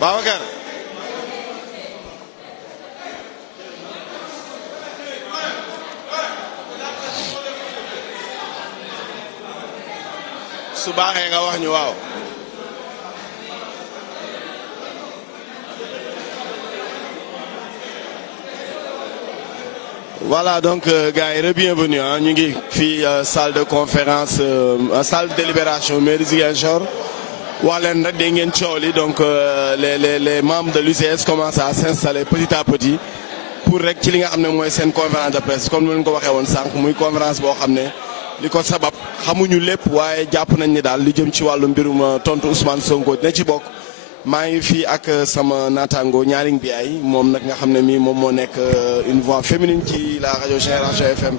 Babacar. su baaxee nga wax ñu waaw. Voilà donc gars yi bienvenue ah ñu ngi fii salle de conférence salle de délibération mairie Ziguinchor wax leen rek dégg ngeen coow li donc les membres de l'UCS commencent à s'installer petit à petit pour rek ci li nga xam ne mooy seen conférence de presse comme ni leen ko waxee woon sànq muy conférence boo xam ne li ko sabab xamuñu lépp waaye jàpp nañ ni daal li jëm ci wàllu mbirum tontu Ousmane Sonko dina ci bokk. maa ngi fii ak sama naataango Nialing Biaye moom nag nga xam ne mii moom moo nekk une voix féminine ci la rajo Génération FM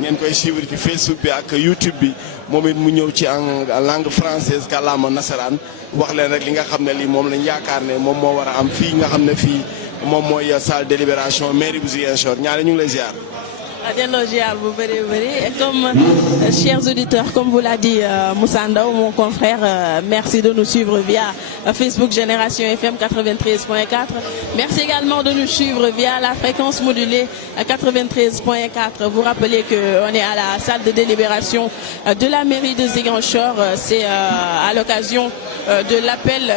ngeen koy suivre ci Facebook bi ak YouTube bi moom it mu ñëw ci en langue française kàllaama nasaraan wax leen rek li nga xam ne lii moom lañ yaakaar ne moom moo war a am fii nga xam ne fii moom mooy salle de délibération mairie bu Ziguinchor ñaari ñu ngi lay ziar. Et comme chers auditeurs, comme vous l'a dit Moussa Ndaw, mon confrère, merci de nous suivre via Facebook Génération FM 93.4. Merci également de nous suivre via la fréquence modulée 93.4. Vous rappelez qu'on est à la salle de délibération de la mairie de Ziguinchor. C'est à l'occasion de l'appel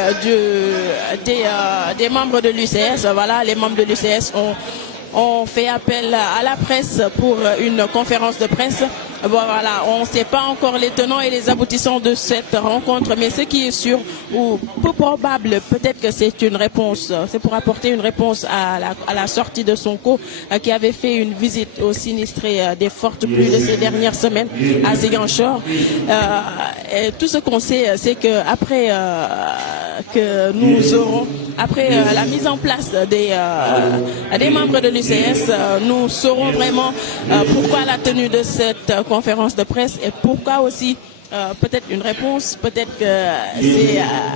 des membres de l'UCS. Voilà, les membres de l'UCS ont fait appel à la presse pour une conférence de presse. Bon, voilà, on ne sait pas encore les tenants et les aboutissants de cette rencontre, mais ce qui est sûr ou peu probable, peut-être que c'est une réponse, c'est pour apporter une réponse à la sortie de Sonko, qui avait fait une visite aux sinistrés des fortes pluies de ces dernières semaines à Ziguinchor. Et tout ce qu'on sait, c'est que après que nous aurons, après la mise en place des membres de l'UCS, nous saurons vraiment pourquoi la tenue de cette conférence de presse et pourquoi aussi peut-être une réponse, peut-être que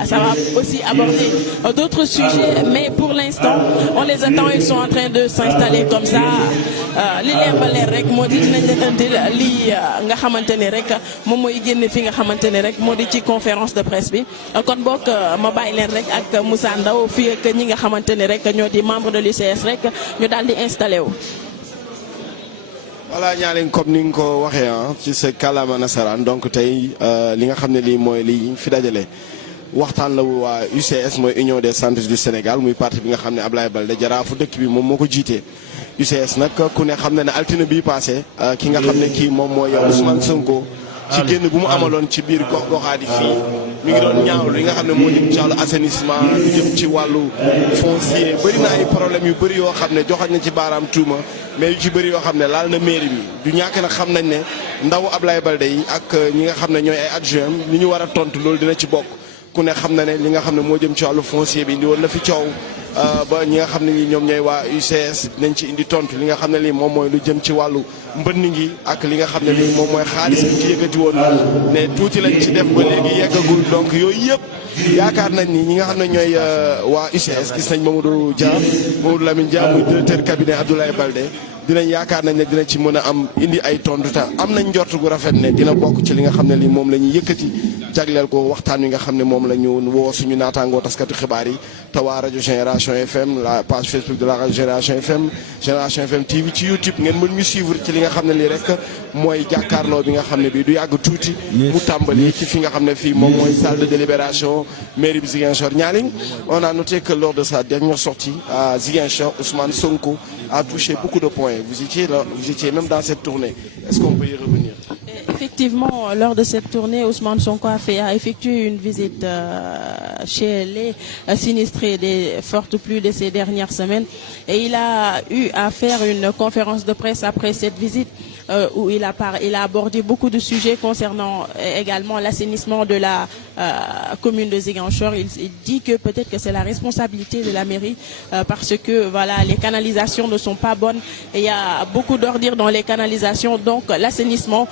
ça va aussi aborder d'autres sujets, mais pour l'instant on les attend, ils sont en train de s'installer comme ça. Li leen ba leer rek moo di dinañ leen indil lii nga xamante ne rek moom mooy génn fi nga xamante ne rek moo di ci conférence de presse bi kon bokk ma bàyyi leen rek ak Moussa Ndaw fii ak ñi nga xamante ne rek ñoo di membre de l'UCS rek ñu daal di installé wu. voilà ñaareel comme ni nga ko waxee ci sa kàllaama nasaraan donc tey li nga xam ne lii mooy lii fi dajale waxtaan la waa UCS mooy Union des centres du Sénégal muy parti bi nga xam ne Ablaye Baldé jaraafu dëkk bi moom moo ko jiitee UCS nag ku ne xam ne ne altine bii passé ki nga xam ne kii moom mooy Ousmane Sonko ci génn bu mu amaloon ci biir gox-goxaadi fii mi ngi doon ñaawlu li nga xam ne moo jëm ci wàllu assainissement lu jëm ci wàllu foncier bëri na ay problèmes yu bëri yoo xam ne joxañ na ci baaraam tuuma mais yu ci bëri yoo xam ne laal na mairie bi du ñàkk nag xam nañ ne ndaw Ablaye Baldé yi ak ñi nga xam ne ñooy ay adjoint li ñu war a tontu loolu dina ci bokk ku ne xam na ne li nga xam ne moo jëm ci wàllu foncier bi indi woon na fi coow ba ñi nga xam ne ñi ñoom ñooy waa UCS dinañ ci indi tontu li nga xam ne lii moom mooy lu jëm ci wàllu mbënn gi ak li nga xam ne lii moom mooy xaalis bi ci yëkkati woon ne tuuti lañ ci def ba léegi yeggagul donc yooyu yëpp yaakaar nañ ni ñi nga xam ne ñooy waa UCS gis nañ Mamadou Lamine Dia muy directeur cabinet Abdoulaye Baldé dinañ yaakaar nañ ne dina ci mën a am indi ay tontu ta am nañ njort gu rafet ne dina bokk ci li nga xam ne lii moom la ñuy yëkkati jagleel ko waxtaan wi nga xam ne moom la ñu woo suñu naataangoo taskatu xibaar yi te waa rajo Génération FM la page Facebook de la rajo Génération FM TV ci YouTube ngeen mën ñu suivre ci li nga xam ne lii rek mooy jàkkaarloo bi nga xam ne bii du yàgg tuuti mu tàmbali ci fi nga xam ne fii moom mooy salle de délibération mairie bi Ziguinchor. Nialing, on a noté que lors de sa dernière sortie à Ziguinchor, Ousmane Sonko a touché beaucoup de points. Vous étiez même dans cette tournée. Est-ce qu'on peut y revenir? Effectivement, lors de cette tournée, Ousmane Sonko a effectué une visite chez les sinistrés des fortes pluies de ces dernières semaines et il a eu à faire une conférence de presse après cette visite où il a abordé beaucoup de sujets concernant également l'assainissement de la commune de Ziguinchor. Il dit que peut-être que c'est la responsabilité de la mairie parce que voilà, les canalisations ne sont pas bonnes et il y a beaucoup d'ordures dans les canalisations, donc l'assainissement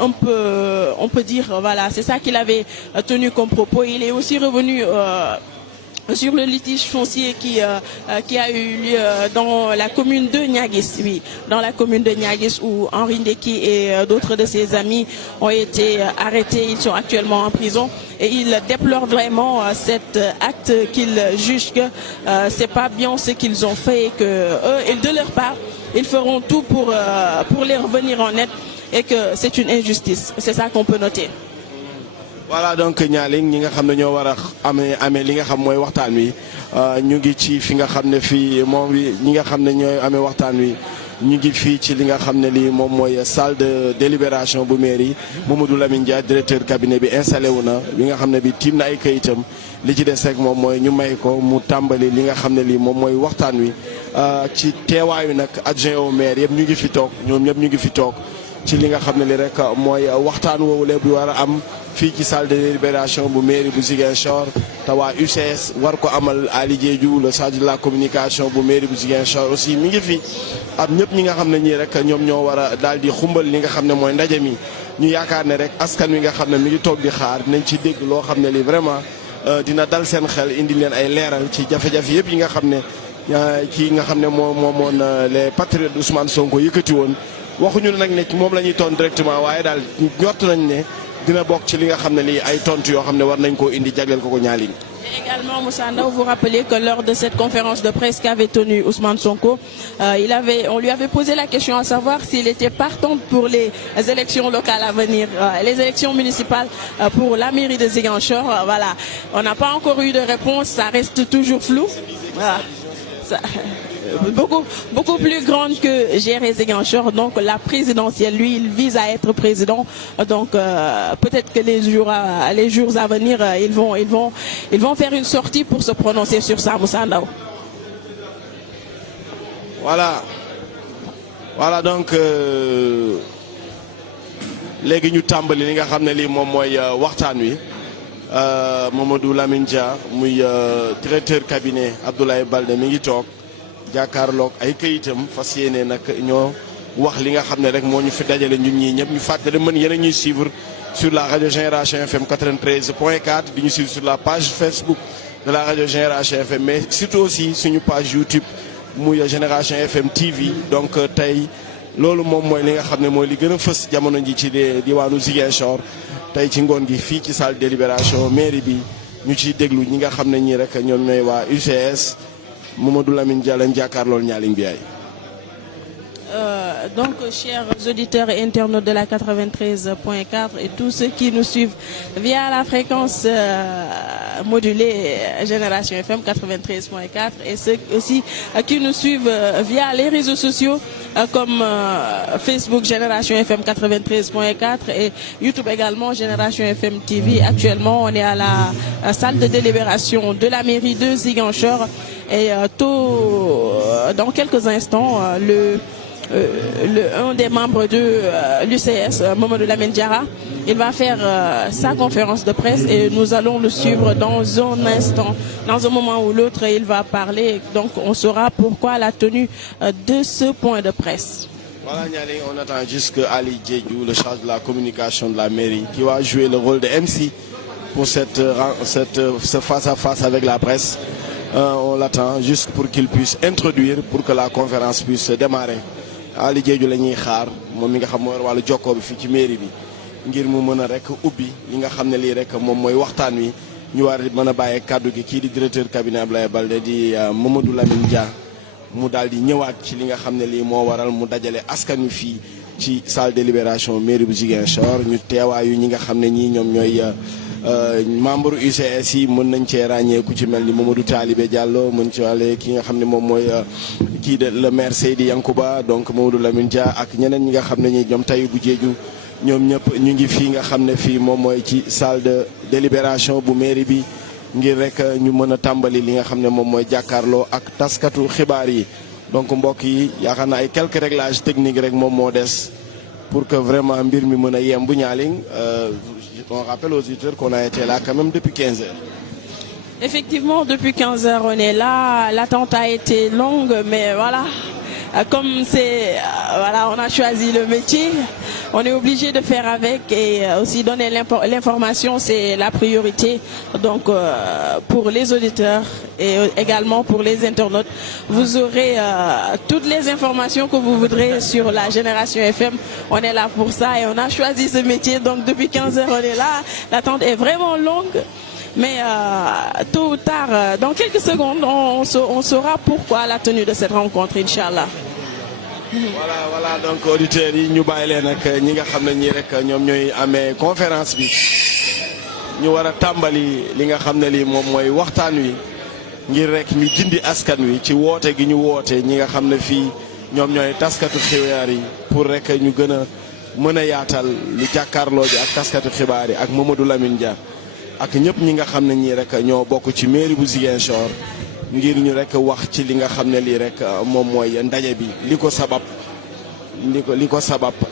on peut dire voilà, c'est ça qu'il avait tenu comme propos. Il est aussi revenu sur le litige foncier qui a eu lieu dans la commune de Niaguis, oui, dans la commune de Niaguis où Henri Ndeki et d'autres de ses amis ont été arrêtés. Ils sont actuellement en prison et ils déplorent vraiment cet acte qu'ils jugent que c'est pas bien ce qu'ils ont fait et que eux, et de leur part, ils feront tout pour les revenir en aide et que c'est une injustice. C'est ça qu'on peut noter. Voilà donc ñaaling ñi nga xam ne ñoo war a amee li nga xam mooy waxtaan wi ñu ngi ci fi nga xam ne fii moom ñi nga xam ne ñooy amee waxtaan wi ñu ngi fii ci li nga xam ne lii moom mooy salle de délibération bu mairie Mamadou Lamine Dia directeur cabinet bi installé wu na li nga xam ne bi tiim na ay kayitam li ci des rek moom mooy ñu may ko mu tàmbali li nga xam ne lii moom mooy waxtaan wi ci teewaayu nag adjoint au maire yëpp ñu ngi fi toog ñoom ñëpp ñu ngi fi toog ci li nga xam ne li rek mooy waxtaan woowule bu war a am fii ci salle de délibération bu mairie bu Ziguinchor te waa UCS war ko amal Ali Diédhiou le chargé de la communication bu mairie bu Ziguinchor aussi mi ngi fi am ñëpp ñi nga xam ne ñii rek ñoom ñoo war a daal di xumbal li nga xam ne mooy ndaje mi ñu yaakaar ne rek askan wi nga xam ne mi ngi toog di xaar nañ ci dégg loo xam ne li vraiment dina dal seen xel indi leen ay leeral ci jafe-jafe yëpp yi nga xam ne kii nga xam ne moomoon les patriotes Ousmane Sonko yëkkati woon waxuñu nag ne moom la ñuy tontu directement waaye daal ñott nañ ne dina bokk ci li nga xam ne lii ay tontu yoo xam ne war nañ koo indi jagleel ko ñaaliñ. Et également, Moussa Ndaw, vous rappelez que lors de cette conférence de presse qu'avait tenue Ousmane Sonko, on lui avait posé la question à savoir s'il était partant pour les élections locales à venir, les élections municipales pour la mairie de Ziguinchor. Voilà, on n'a pas encore eu de réponse, ça reste toujours flou. Voilà. Beaucoup plus grande que gérer Ziguinchor. Donc la présidentielle, lui, il vise à être président. Donc peut-être que les jours à venir, ils vont faire une sortie pour se prononcer sur ça, Moussa Ndaw. Voilà donc léegi ñu tàmbali li nga xam ne lii moom mooy waxtaan wi Mamadou Lamine Dia muy directeur cabinet Abdoulaye Baldé mi ngi toog jàkkaarloog ay këyitam fas yéene nag ñoo wax li nga xam ne rek moo ñu fi dajale ñun ñii ñëpp ñu fàttali mën yéen a ñuy suivre sur la radio Génération FM 93.4 di ñu suivre sur la page Facebook de la radio Génération FM mais surtout aussi suñu page YouTube muy Génération FM TV donc tey loolu moom mooy li nga xam ne mooy li gën a fës jamono ji ci diwaanu Ziguinchor tey ci ngoon gi fii ci salle de délibération mairie bi ñu ciy déglu ñi nga xam ne ñii rek ñoom ñooy waa UCS Mamadou Lamine Dia lañ jàkkaarlool ñaaling bi ay donc, chers auditeurs et internautes de la 93.4 et tous ceux qui nous suivent via la fréquence modulée Génération FM 93.4 et ceux aussi qui nous suivent via les réseaux sociaux comme Facebook Génération FM 93.4 et YouTube également Génération FM TV. Actuellement, on est à la salle de délibération de la mairie de Ziguinchor et dans quelques instants, un des membres de l'UCS, Mamadou Lamine Dia, il va faire sa conférence de presse et nous allons le suivre dans un instant. Dans un moment ou l'autre, il va parler. Donc, on saura pourquoi la tenue de ce point de presse. Voilà, Nialing, on attend juste que Ali Diédhiou, le chargé de la communication de la mairie, qui va jouer le rôle de MC pour ce face-à-face avec la presse. On l'attend juste pour qu'il puisse introduire, pour que la conférence puisse démarrer. Ali Diédhiou la ñuy xaar moom mi nga xam mooy wàllu jokkoo bi fii ci mairie bi ngir mu mën a rek ubbi li nga xam ne lii rek moom mooy waxtaan wi ñu war mën a bàyyee kàddu gi kii di directeur cabinet Abdoulaye Baldé di Mamadou Lamine Dia mu daal di ñëwaat ci li nga xam ne lii moo waral mu dajale askan wi fii ci salle de délibération mairie bu Ziguinchor ñu teewaayu ñi nga xam ne ñii ñoom ñooy membre UCS yi mën nañ cee ràññee ku ci mel ni Mamadou Talibé Diallo mën ci wàlle ki nga xam ne moom mooy kii de le maire Seydi Yankuba donc Mamadou Lamine Dia ak ñeneen ñi nga xam ne ñi ñoom Tahibou Diédhiou ñoom ñëpp ñu ngi fii nga xam ne fii moom mooy ci salle de délibération bu mairie bi ngir rek ñu mën a tàmbali li nga xam ne moom mooy jàkkaarloo ak taskatu xibaar yi donc mbokk yi yaakaar naa ay quelques réglages techniques rek moom moo des pour que vraiment mbir mi mën a yemb ñaaling on rappelle aux auditeurs qu'on a été là quand même depuis 15 heures. Effectivement, depuis 15 heures, on est là. L'attente a été longue, mais voilà, comme c'est, voilà, on a choisi le métier. on est obligé de faire avec et aussi donner l'information, c'est la priorité. Donc pour les auditeurs et également pour les internautes, vous aurez toutes les informations que vous voudrez sur la Génération FM. On est là pour ça et on a choisi ce métier. Donc depuis 15 heures, on est là. L'attente est vraiment longue. Mais tôt ou tard, dans quelques secondes, on saura pourquoi la tenue de cette rencontre, Inch'Allah. Voilà donc auditeurs yi ñu bàyyi leen ak ñi nga xam ne ñii rek ñoom ñooy amee conférence bi ñu war a tàmbali li nga xam ne lii moom mooy waxtaan wi ngir rek ñu gindi askan wi ci woote gi ñu woote ñi nga xam ne fii ñoom ñooy taskatu xibaar yi pour rek ñu gën a mën a yaatal lu jàkkaarloo ji ak taskatu xibaar yi ak Mamadou Lamine Dia ak ñëpp ñi nga xam ne ñii rek ñoo bokk ci mairie bu Ziguinchor ngir ñu rek wax ci li nga xam ne lii rek moom mooy ndaje bi li ko sabab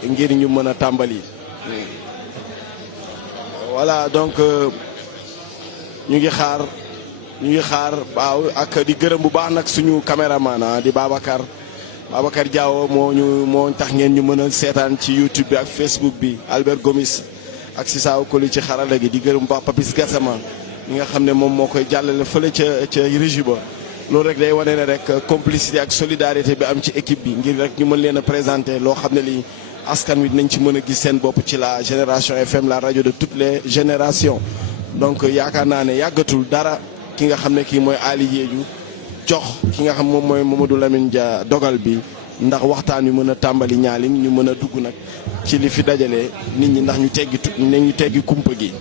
ngir ñu mën a tàmbali. Voilà donc ñu ngi xaar waaw ak di gërëm bu baax nag suñu caméraman di Babacar Diawo moo tax ngeen ñu mën a seetaan ci YouTube bi ak Facebook bi Albert Gomis ak Sisaaw Koli ci xarala gi di gërëm bu baax Papis Gassama mi nga xam ne moom moo koy jàllale fële ca régie ba loolu rek day wane ne rek complicité ak solidarité bi am ci équipe bi ngir rek ñu mën leen a présenter loo xam ne lii askan wi dinañ ci mën a gis seen bopp ci la Génération FM la rajo de toutes les générations. Donc yaakaar naa ne yàggatul dara ki nga xam ne kii mooy Ali Diédhiou jox ki nga xam moom mooy Mamadou Lamine Dia dogal bi ndax waxtaan wi mën a tàmbali ñaalin ñu mën a dugg nag ci li fi dajale nit ñi ndax ñu teggi kumpa gi.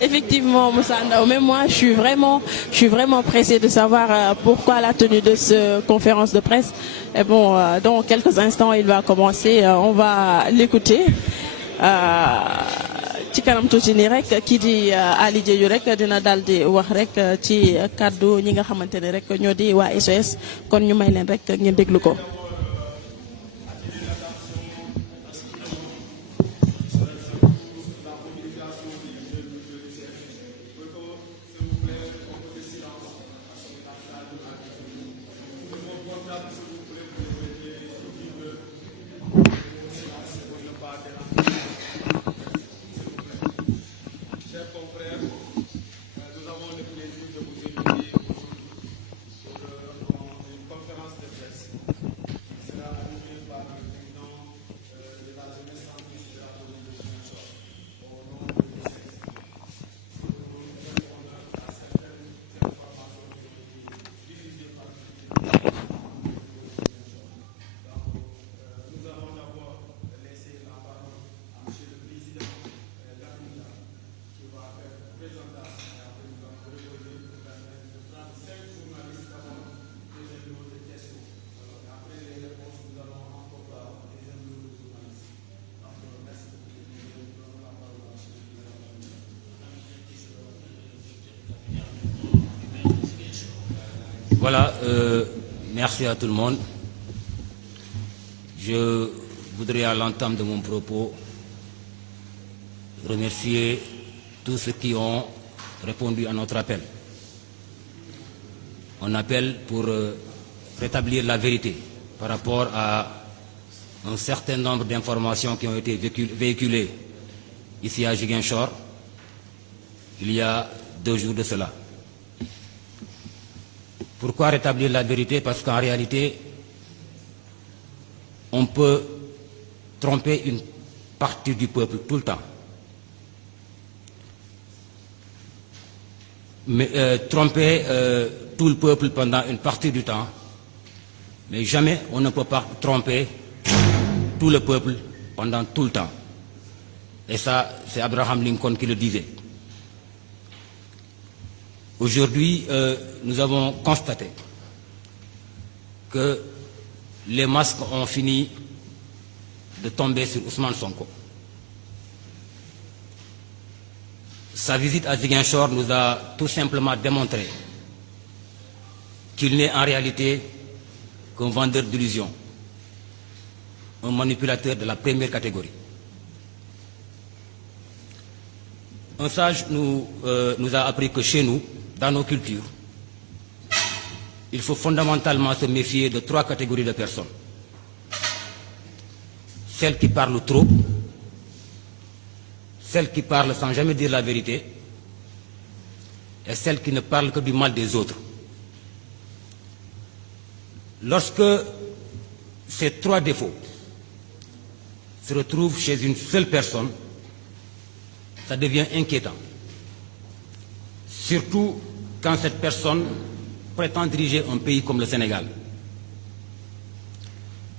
Effectivement, Moussa Ndao, même moi, je suis vraiment pressée de savoir pourquoi la tenue de cette conférence de presse. Et bon, dans quelques instants, il va commencer. On va l'écouter. Ci kanam tuuti nii rek kii di Ali Diédhiou rek dina daal di wax rek ci kaddu ñi nga xamante ne rek ñoo di waa SOS kon ñu may leen rek ngeen déglu ko. Voilà, merci à tout le monde. Je voudrais à l'entame de mon propos remercier tous ceux qui ont répondu à notre appel. On appelle pour rétablir la vérité par rapport à un certain nombre d'informations qui ont été véhiculées ici à Ziguinchor il y a 2 jours de cela. Pourquoi rétablir la vérité? Parce qu'en réalité, on peut tromper une partie du peuple tout le temps. Mais tromper tout le peuple pendant une partie du temps, mais jamais on ne peut pas tromper tout le peuple pendant tout le temps. Et ça, c'est Abraham Lincoln qui le disait. Aujourd'hui, nous avons constaté que les masques ont fini de tomber sur Ousmane Sonko. Sa visite à Ziguinchor nous a tout simplement démontré qu'il n'est en réalité qu'un vendeur d'illusions, un manipulateur de la première catégorie. Un sage nous a appris que chez nous, dans nos cultures, il faut fondamentalement se méfier de 3 catégories de personnes. celles qui parlent trop, celles qui parlent sans jamais dire la vérité, et celles qui ne parlent que du mal des autres. Lorsque ces trois défauts se retrouvent chez une seule personne, ça devient inquiétant. Surtout quand cette personne prétend diriger un pays comme le Sénégal.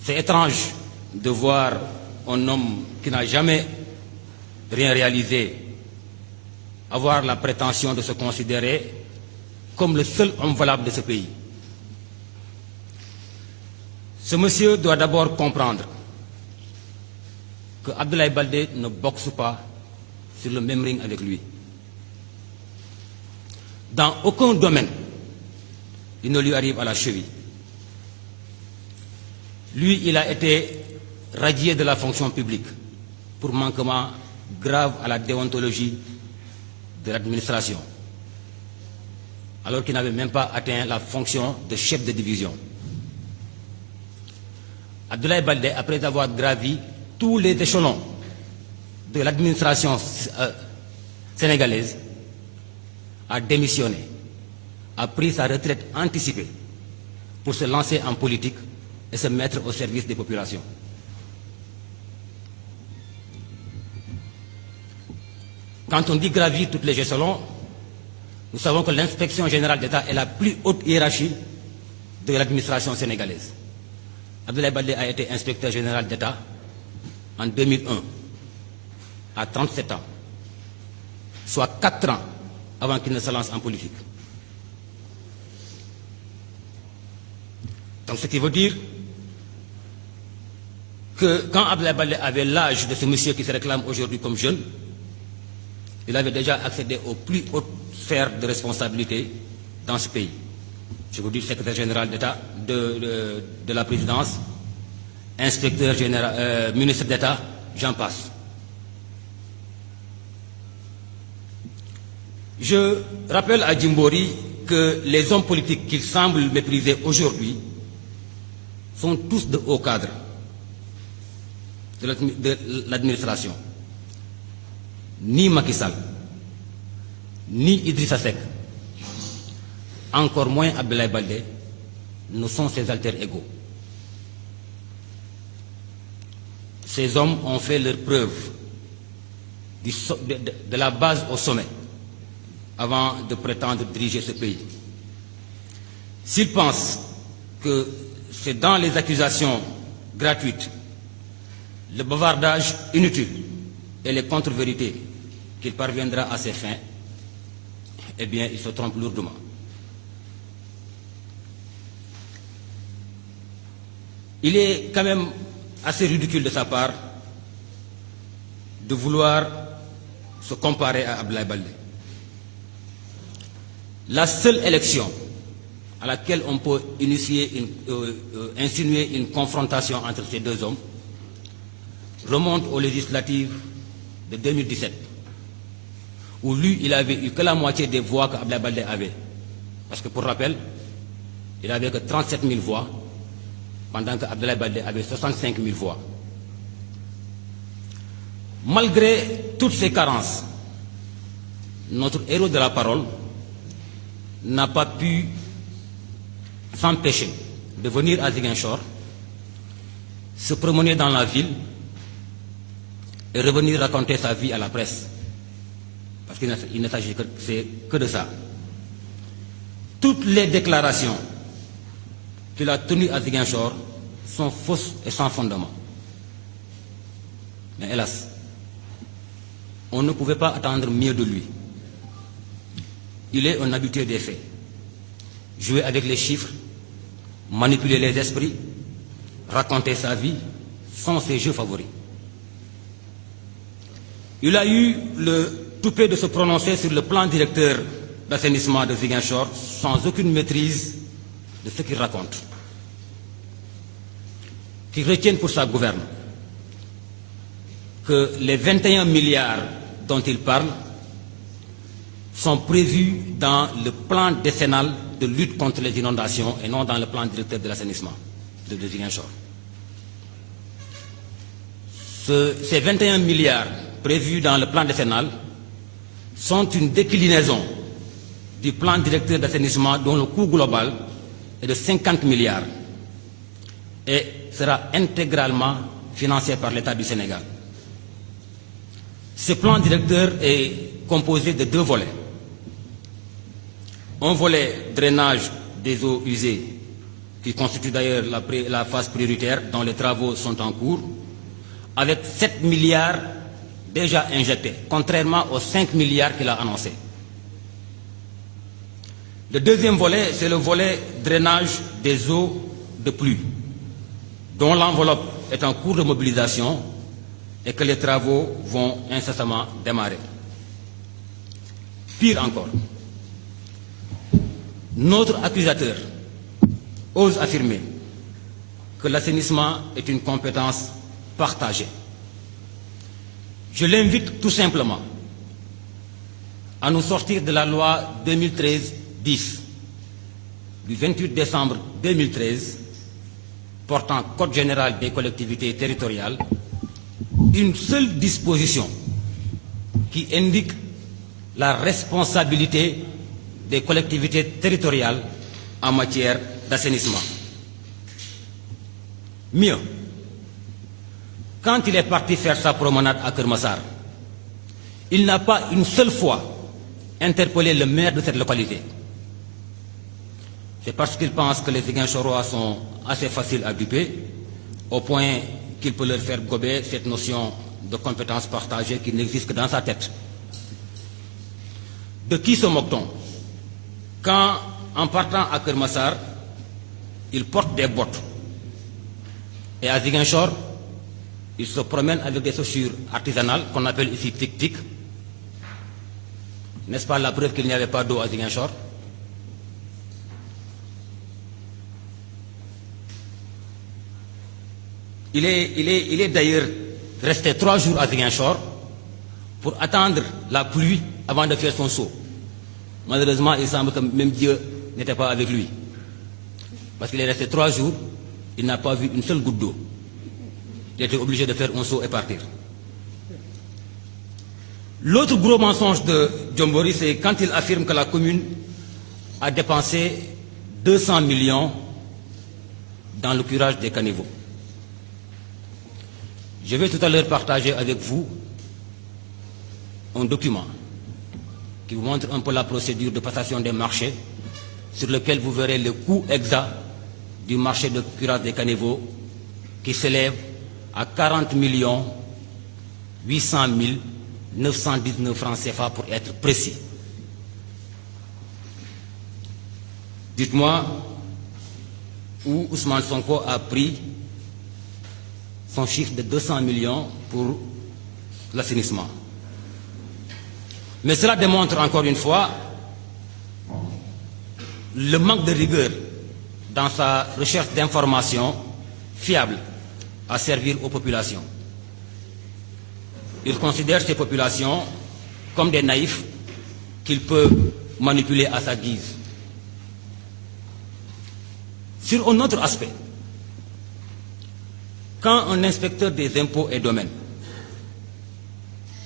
C'est étrange de voir un homme qui n'a jamais rien réalisé avoir la prétention de se considérer comme le seul homme valable de ce pays. Ce monsieur doit d'abord comprendre que Abdoulaye Baldé ne boxe pas sur le même ring avec lui. Dans aucun domaine, il ne lui arrive à la cheville. Lui, il a été radié de la fonction publique pour manquement grave à la déontologie de l'administration, alors qu'il n'avait même pas atteint la fonction de chef de division. Abdoulaye Baldé, après avoir gravi tous les échelons de l'administration sénégalaise, a démissionné, a pris sa retraite anticipée pour se lancer en politique et se mettre au service des populations. Quand on dit gravir toutes les échelons, nous savons que l'inspection générale d'État est la plus haute hiérarchie de l'administration sénégalaise. Abdoulaye Baldé a été inspecteur général d'État en 2001, à 37 ans, soit 4 ans avant qu'il ne se lance en politique. Donc ce qui veut dire que quand Abdoulaye Baldé avait l'âge de ce monsieur qui se réclame aujourd'hui comme jeune, il avait déjà accédé aux plus hautes sphères de responsabilité dans ce pays. Je vous dis secrétaire général d'État de la présidence, inspecteur général, ministre d'État, j'en passe. Je rappelle à Djimbori que les hommes politiques qu'il semble mépriser aujourd'hui sont tous de hauts cadres de l'administration. Ni Macky Sall, ni Idrissa Seck, encore moins Abdoulaye Baldé, ne sont ses alter égaux. Ces hommes ont fait leur preuve de la base au sommet avant de prétendre diriger ce pays. S'ils pensent que c'est dans les accusations gratuites, le bavardage inutile et les contre-vérités qu'il parviendra à ses fins, eh bien, ils se trompent lourdement. Il est quand même assez ridicule de sa part de vouloir se comparer à Abdoulaye Baldé. La seule élection à laquelle on peut insinuer une confrontation entre ces deux hommes remonte aux législatives de 2017, où lui, il avait eu que la moitié des voix que Abdoulaye Baldé avait. Parce que pour rappel, il n'avait que 37 000 voix, pendant que Abdoulaye Baldé avait 65 000 voix. Malgré toutes ces carences, notre héros de la parole n'a pas pu s'empêcher de venir à Ziguinchor, se promener dans la ville et revenir raconter sa vie à la presse. Parce qu'il ne s'agit que de ça. Toutes les déclarations qu'il a tenues à Ziguinchor sont fausses et sans fondement. Mais hélas, on ne pouvait pas attendre mieux de lui. Il est un habitué des faits. Jouer avec les chiffres, manipuler les esprits, raconter sa vie sont ses jeux favoris. Il a eu le toupet de se prononcer sur le plan directeur d'assainissement de Ziguinchor sans aucune maîtrise de ce qu'il raconte. Qu'il retienne pour sa gouverne que les 21 milliards dont il parle sont prévus dans le plan décennal de lutte contre les inondations et non dans le plan directeur de l'assainissement de Ziguinchor. Ces 21 milliards prévus dans le plan décennal sont une déclinaison du plan directeur d'assainissement dont le coût global est de 50 milliards et sera intégralement financé par l'État du Sénégal. Ce plan directeur est composé de 2 volets. Un volet drainage des eaux usées, qui constitue d'ailleurs la phase prioritaire dont les travaux sont en cours, avec 7 milliards déjà injectés, contrairement aux 5 milliards qu'il a annoncés. Le deuxième volet, c'est le volet drainage des eaux de pluie, dont l'enveloppe est en cours de mobilisation et que les travaux vont incessamment démarrer. Pire encore, notre accusateur ose affirmer que l'assainissement est une compétence partagée. Je l'invite tout simplement à nous sortir de la loi 2013-10 du 28 décembre 2013 portant Code général des collectivités territoriales, une seule disposition qui indique la responsabilité des collectivités territoriales en matière d'assainissement. Mieux, quand il est parti faire sa promenade à Keur Massar, il n'a pas une seule fois interpellé le maire de cette localité. C'est parce qu'il pense que les Ziguinchorois sont assez faciles à duper, au point qu'il peut leur faire gober cette notion de compétence partagée qui n'existe que dans sa tête. De qui se moque-t-on quand, en partant à Keur Massar, il porte des bottes et à Ziguinchor, il se promène avec des chaussures artisanales qu'on appelle ici tic-tic. N'est-ce pas la preuve qu'il n'y avait pas d'eau à Ziguinchor? Il est d'ailleurs resté 3 jours à Ziguinchor pour attendre la pluie avant de faire son saut. Malheureusement, il semble que même Dieu n'était pas avec lui. Parce qu'il est resté 3 jours, il n'a pas vu une seule goutte d'eau. Il était obligé de faire un saut et partir. L'autre gros mensonge de Diombori, c'est quand il affirme que la commune a dépensé 200 millions dans le curage des caniveaux. Je vais tout à l'heure partager avec vous un document qui vous montre un peu la procédure de passation des marchés, sur lequel vous verrez le coût exact du marché de curage des caniveaux qui s'élève à 40 800 919 francs CFA pour être précis. Dites-moi où Ousmane Sonko a pris son chiffre de 200 millions pour l'assainissement. Mais cela démontre encore une fois le manque de rigueur dans sa recherche d'informations fiables à servir aux populations. Il considère ces populations comme des naïfs qu'il peut manipuler à sa guise. Sur un autre aspect, quand un inspecteur des impôts et domaines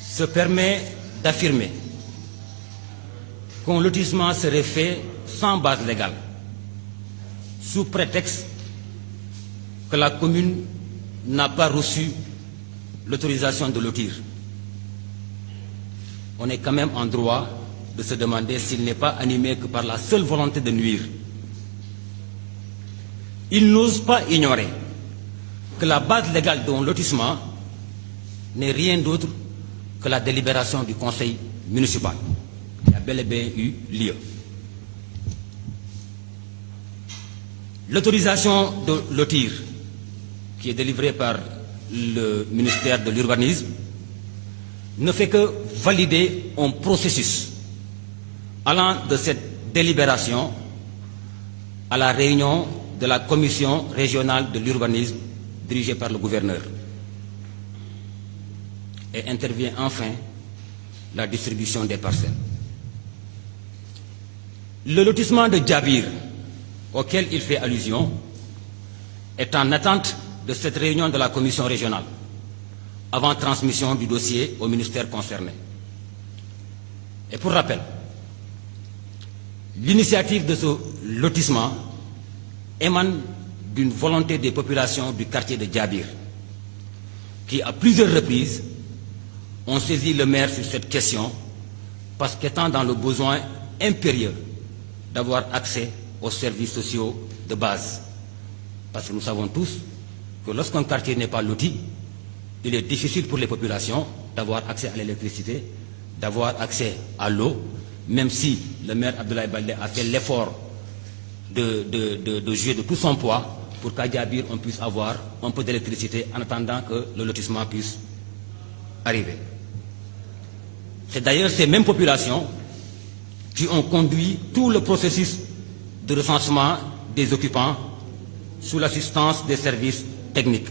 se permet d'affirmer qu'un lotissement serait fait sans base légale, sous prétexte que la commune n'a pas reçu l'autorisation de lotir, on est quand même en droit de se demander s'il n'est pas animé que par la seule volonté de nuire. Il n'ose pas ignorer que la base légale d'un lotissement n'est rien d'autre que la délibération du conseil municipal. Il y a bel et bien eu lieu. L'autorisation de lotir, qui est délivrée par le ministère de l'Urbanisme, ne fait que valider un processus allant de cette délibération à la réunion de la commission régionale de l'urbanisme dirigée par le gouverneur. Et intervient enfin la distribution des parcelles. Le lotissement de Djabir, auquel il fait allusion, est en attente de cette réunion de la commission régionale. avant transmission du dossier au ministère concerné. Et pour rappel, l'initiative de ce lotissement émane d'une volonté des populations du quartier de Djabir, qui à plusieurs reprises ont saisi le maire sur cette question parce qu'étant dans le besoin impérieux d'avoir accès aux services sociaux de base. Parce que nous savons tous que lorsqu'un quartier n'est pas loti, il est difficile pour les populations d'avoir accès à l'électricité, d'avoir accès à l'eau, même si le maire Abdoulaye Baldé a fait l'effort de jouer de tout son poids pour qu'à Djabir on puisse avoir un peu d'électricité en attendant que le lotissement puisse arriver. C'est d'ailleurs ces mêmes populations qui ont conduit tout le processus de recensement des occupants sous l'assistance des services techniques.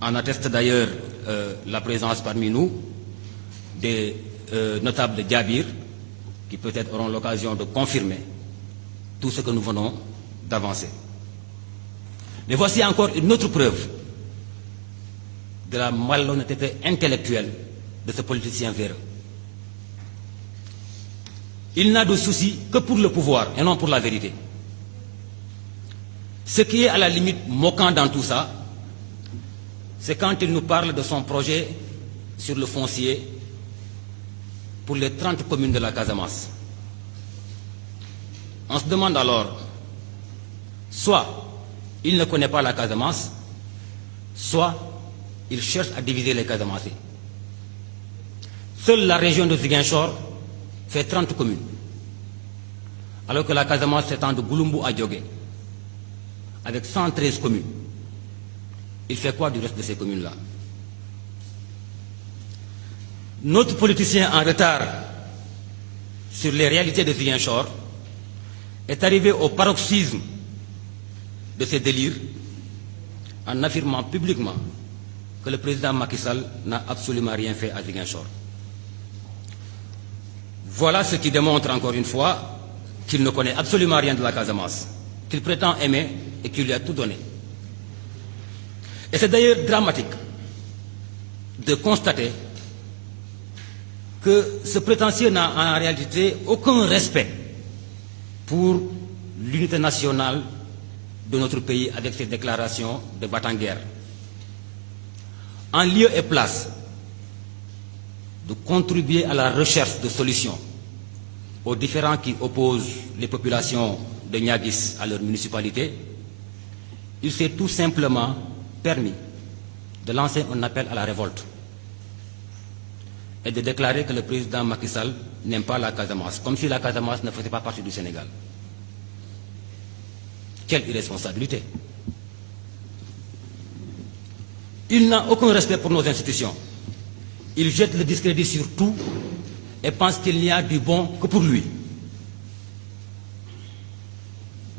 En atteste d'ailleurs la présence parmi nous des notables de Djabir qui peut-être auront l'occasion de confirmer tout ce que nous venons d'avancer. Mais voici encore une autre preuve de la malhonnêteté intellectuelle de ce politicien véreux. Il n'a de souci que pour le pouvoir et non pour la vérité. Ce qui est à la limite moquant dans tout ça, c'est quand il nous parle de son projet sur le foncier pour les 30 communes de la Casamance. On se demande alors, soit il ne connaît pas la Casamance, soit il cherche à diviser les Casamancés. Seule la région de Ziguinchor fait 30 communes, alors que la Casamance s'étend de Gouloumbou à Djogé, avec 113 communes. Il fait quoi du reste de ces communes-là? Notre politicien en retard sur les réalités de Ziguinchor est arrivé au paroxysme de ses délires en affirmant publiquement que le président Macky Sall n'a absolument rien fait à Ziguinchor. Voilà ce qui démontre encore une fois qu'il ne connaît absolument rien de la Casamance, qu'il prétend aimer et qu'il lui a tout donné. Et c'est d'ailleurs dramatique de constater que ce prétentieux n'a en réalité aucun respect pour l'unité nationale de notre pays avec ses déclarations de va-t-en-guerre. En lieu et place de contribuer à la recherche de solutions aux différends qui opposent les populations de Niaguis à leur municipalité, il s'est tout simplement permis de lancer un appel à la révolte et de déclarer que le président Macky Sall n'aime pas la Casamance, comme si la Casamance ne faisait pas partie du Sénégal. Quelle irresponsabilité! Il n'a aucun respect pour nos institutions. Il jette le discrédit sur tout et pense qu'il n'y a du bon que pour lui.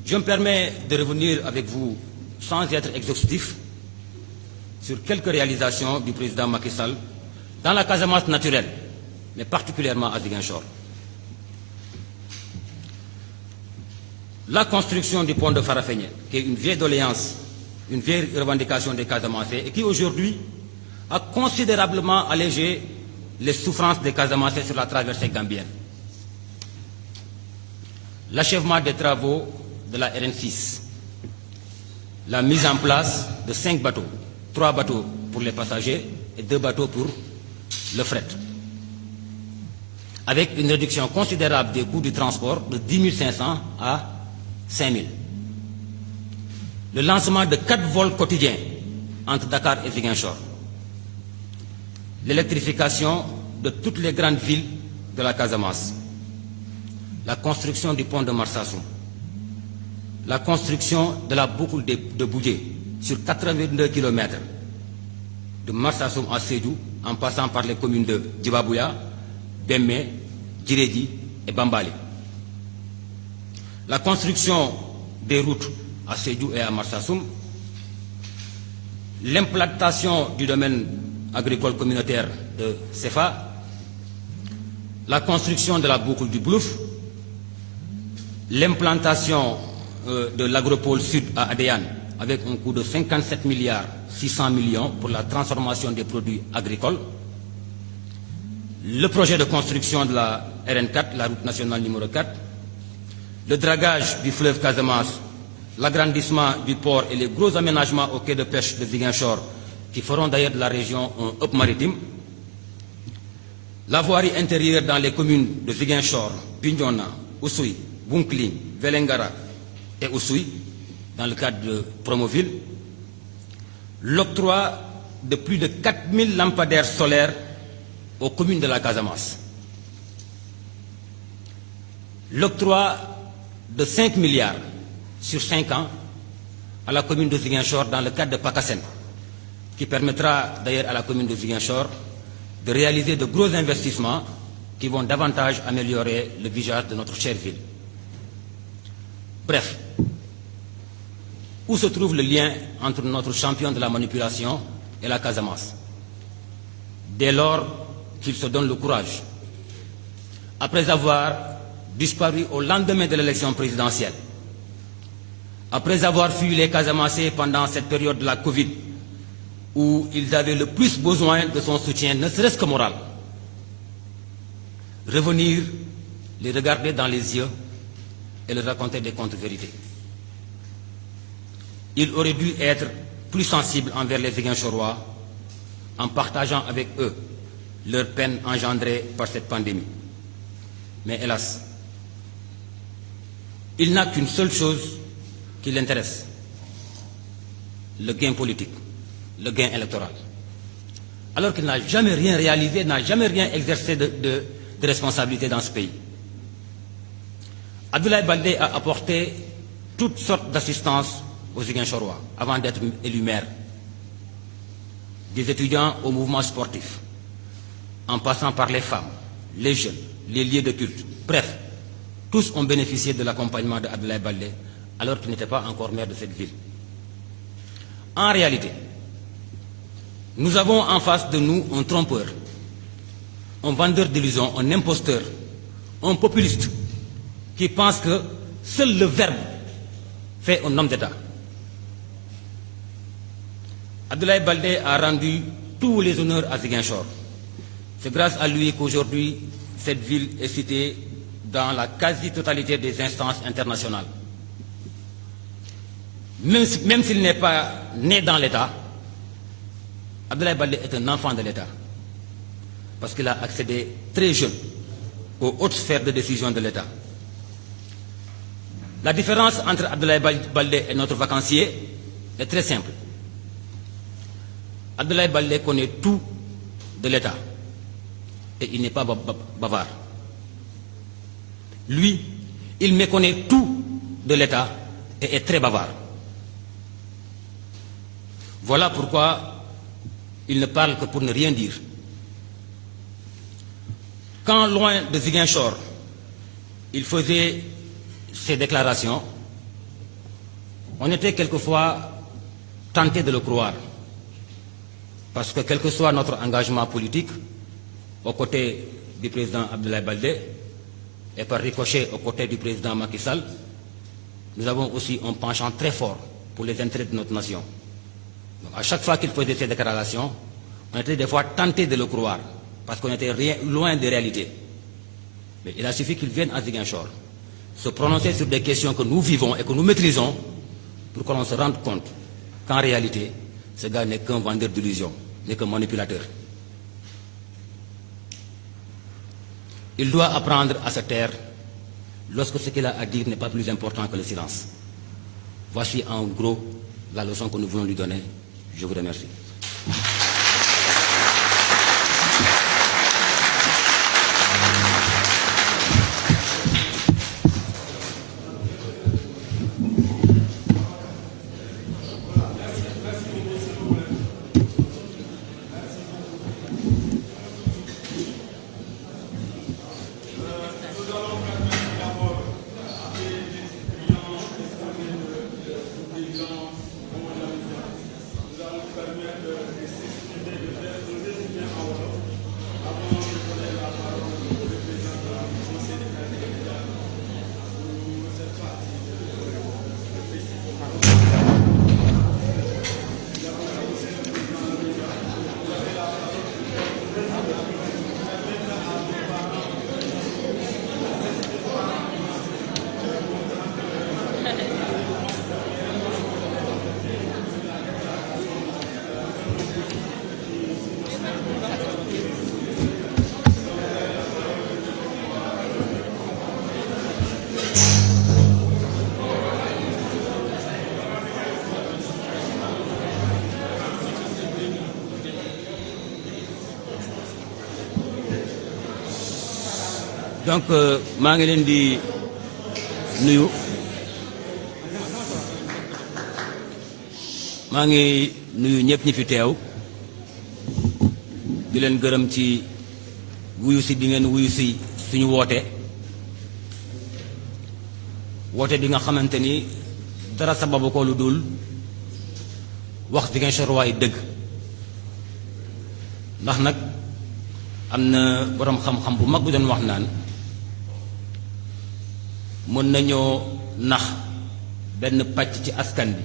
Je me permets de revenir avec vous, sans être exhaustif, sur quelques réalisations du président Macky Sall dans la Casamance naturelle, mais particulièrement à Ziguinchor. La construction du pont de Farafenni, qui est une vieille doléance, une vieille revendication des Casamancés, et qui aujourd'hui a considérablement allégé les souffrances des Casamancés sur la traversée gambienne. L'achèvement des travaux de la RN6, la mise en place de 5 bateaux, 3 bateaux pour les passagers et 2 bateaux pour le fret, avec une réduction considérable des coûts du transport de 10 500 à 5 000. Le lancement de 4 vols quotidiens entre Dakar et Ziguinchor. L'électrification de toutes les grandes villes de la Casamance. La construction du pont de Marsassoum. La construction de la boucle de Boudjé sur 82 km de Marsassoum à Sédhiou, en passant par les communes de Djibabouya, Bemmé, Djirédi et Bambali. La construction des routes à Sédhiou et à Marsassoum, l'implantation du domaine agricole communautaire de Sefa, la construction de la boucle du Blouf, l'implantation de l'agropole sud à Adéane avec un coût de 57 milliards 600 millions pour la transformation des produits agricoles. Le projet de construction de la RN4, la route nationale numéro 4, le dragage du fleuve Casamance, l'agrandissement du port et les gros aménagements au quai de pêche de Ziguinchor, qui feront d'ailleurs de la région un hub maritime, la voirie intérieure dans les communes de Ziguinchor, Bignona, Oussouye, Bounkiling, Vélingara et Oussouye, dans le cadre de Promoville, l'octroi de plus de 4000 lampadaires solaires aux communes de la Casamance, l'octroi de 5 milliards sur 5 ans à la commune de Ziguinchor dans le cadre de PACASEN, qui permettra d'ailleurs à la commune de Ziguinchor de réaliser de gros investissements qui vont davantage améliorer le visage de notre chère ville. Bref, où se trouve le lien entre notre champion de la manipulation et la Casamance? Dès lors qu'il se donne le courage, après avoir disparu au lendemain de l'élection présidentielle, après avoir fui les Casamancés pendant cette période de la Covid, où ils avaient le plus besoin de son soutien, ne serait-ce que moral, revenir, les regarder dans les yeux et leur raconter des contre-vérités. Il aurait dû être plus sensible envers les Ziguinchorois en partageant avec eux leur peine engendrée par cette pandémie. Mais hélas, il n'a qu'une seule chose qui l'intéresse, le gain politique, le gain électoral. Alors qu'il n'a jamais rien réalisé, n'a jamais rien exercé de responsabilité dans ce pays. Abdoulaye Baldé a apporté toutes sortes d'assistance aux Ziguinchorois avant d'être élu maire. Des étudiants au mouvement sportif, en passant par les femmes, les jeunes, les lieux de culte. Bref, tous ont bénéficié de l'accompagnement d'Abdoulaye Baldé alors qu'il n'était pas encore maire de cette ville. En réalité, nous avons en face de nous un trompeur, un vendeur d'illusions, un imposteur, un populiste qui pense que seul le verbe fait un homme d'État. Abdoulaye Baldé a rendu tous les honneurs à Ziguinchor. C'est grâce à lui qu'aujourd'hui, cette ville est citée dans la quasi-totalité des instances internationales. Même s'il n'est pas né dans l'État, Abdoulaye Baldé est un enfant de l'État, parce qu'il a accédé très jeune aux hautes sphères de décision de l'État. La différence entre Abdoulaye Baldé et notre vacancier est très simple. Abdoulaye Baldé connaît tout de l'État et il n'est pas bavard. Lui, il méconnaît tout de l'État et est très bavard. Voilà pourquoi il ne parle que pour ne rien dire. Quand, loin de Ziguinchor, il faisait ces déclarations, on était quelquefois tenté de le croire. Parce que quel que soit notre engagement politique, aux côtés du président Abdoulaye Baldé, et par ricochet aux côtés du président Macky Sall, nous avons aussi un penchant très fort pour les intérêts de notre nation. Donc, à chaque fois qu'il faisait ces déclarations, on était des fois tenté de le croire, parce qu'on était loin des réalités. Mais il a suffi qu'il vienne à Ziguinchor, se prononcer sur des questions que nous vivons et que nous maîtrisons, pour qu'on se rende compte qu'en réalité, ce gars n'est qu'un vendeur d'illusions, n'est qu'un manipulateur. Il doit apprendre à se taire lorsque ce qu'il a à dire n'est pas plus important que le silence. Voici en gros la leçon que nous voulons lui donner. Je vous remercie. donc maa ngi leen di nuyu maa ngi nuyu ñëpp ñi fi teew di leen gërëm ci wuyu si bi ngeen wuyu si suñu woote bi nga xamante ni dara sababu ko lu dul wax Ziguinchor waay dëgg ndax nag am na boroom xam-xam bu mag bu doon wax naan mën nañoo nax benn pàcc ci askan bi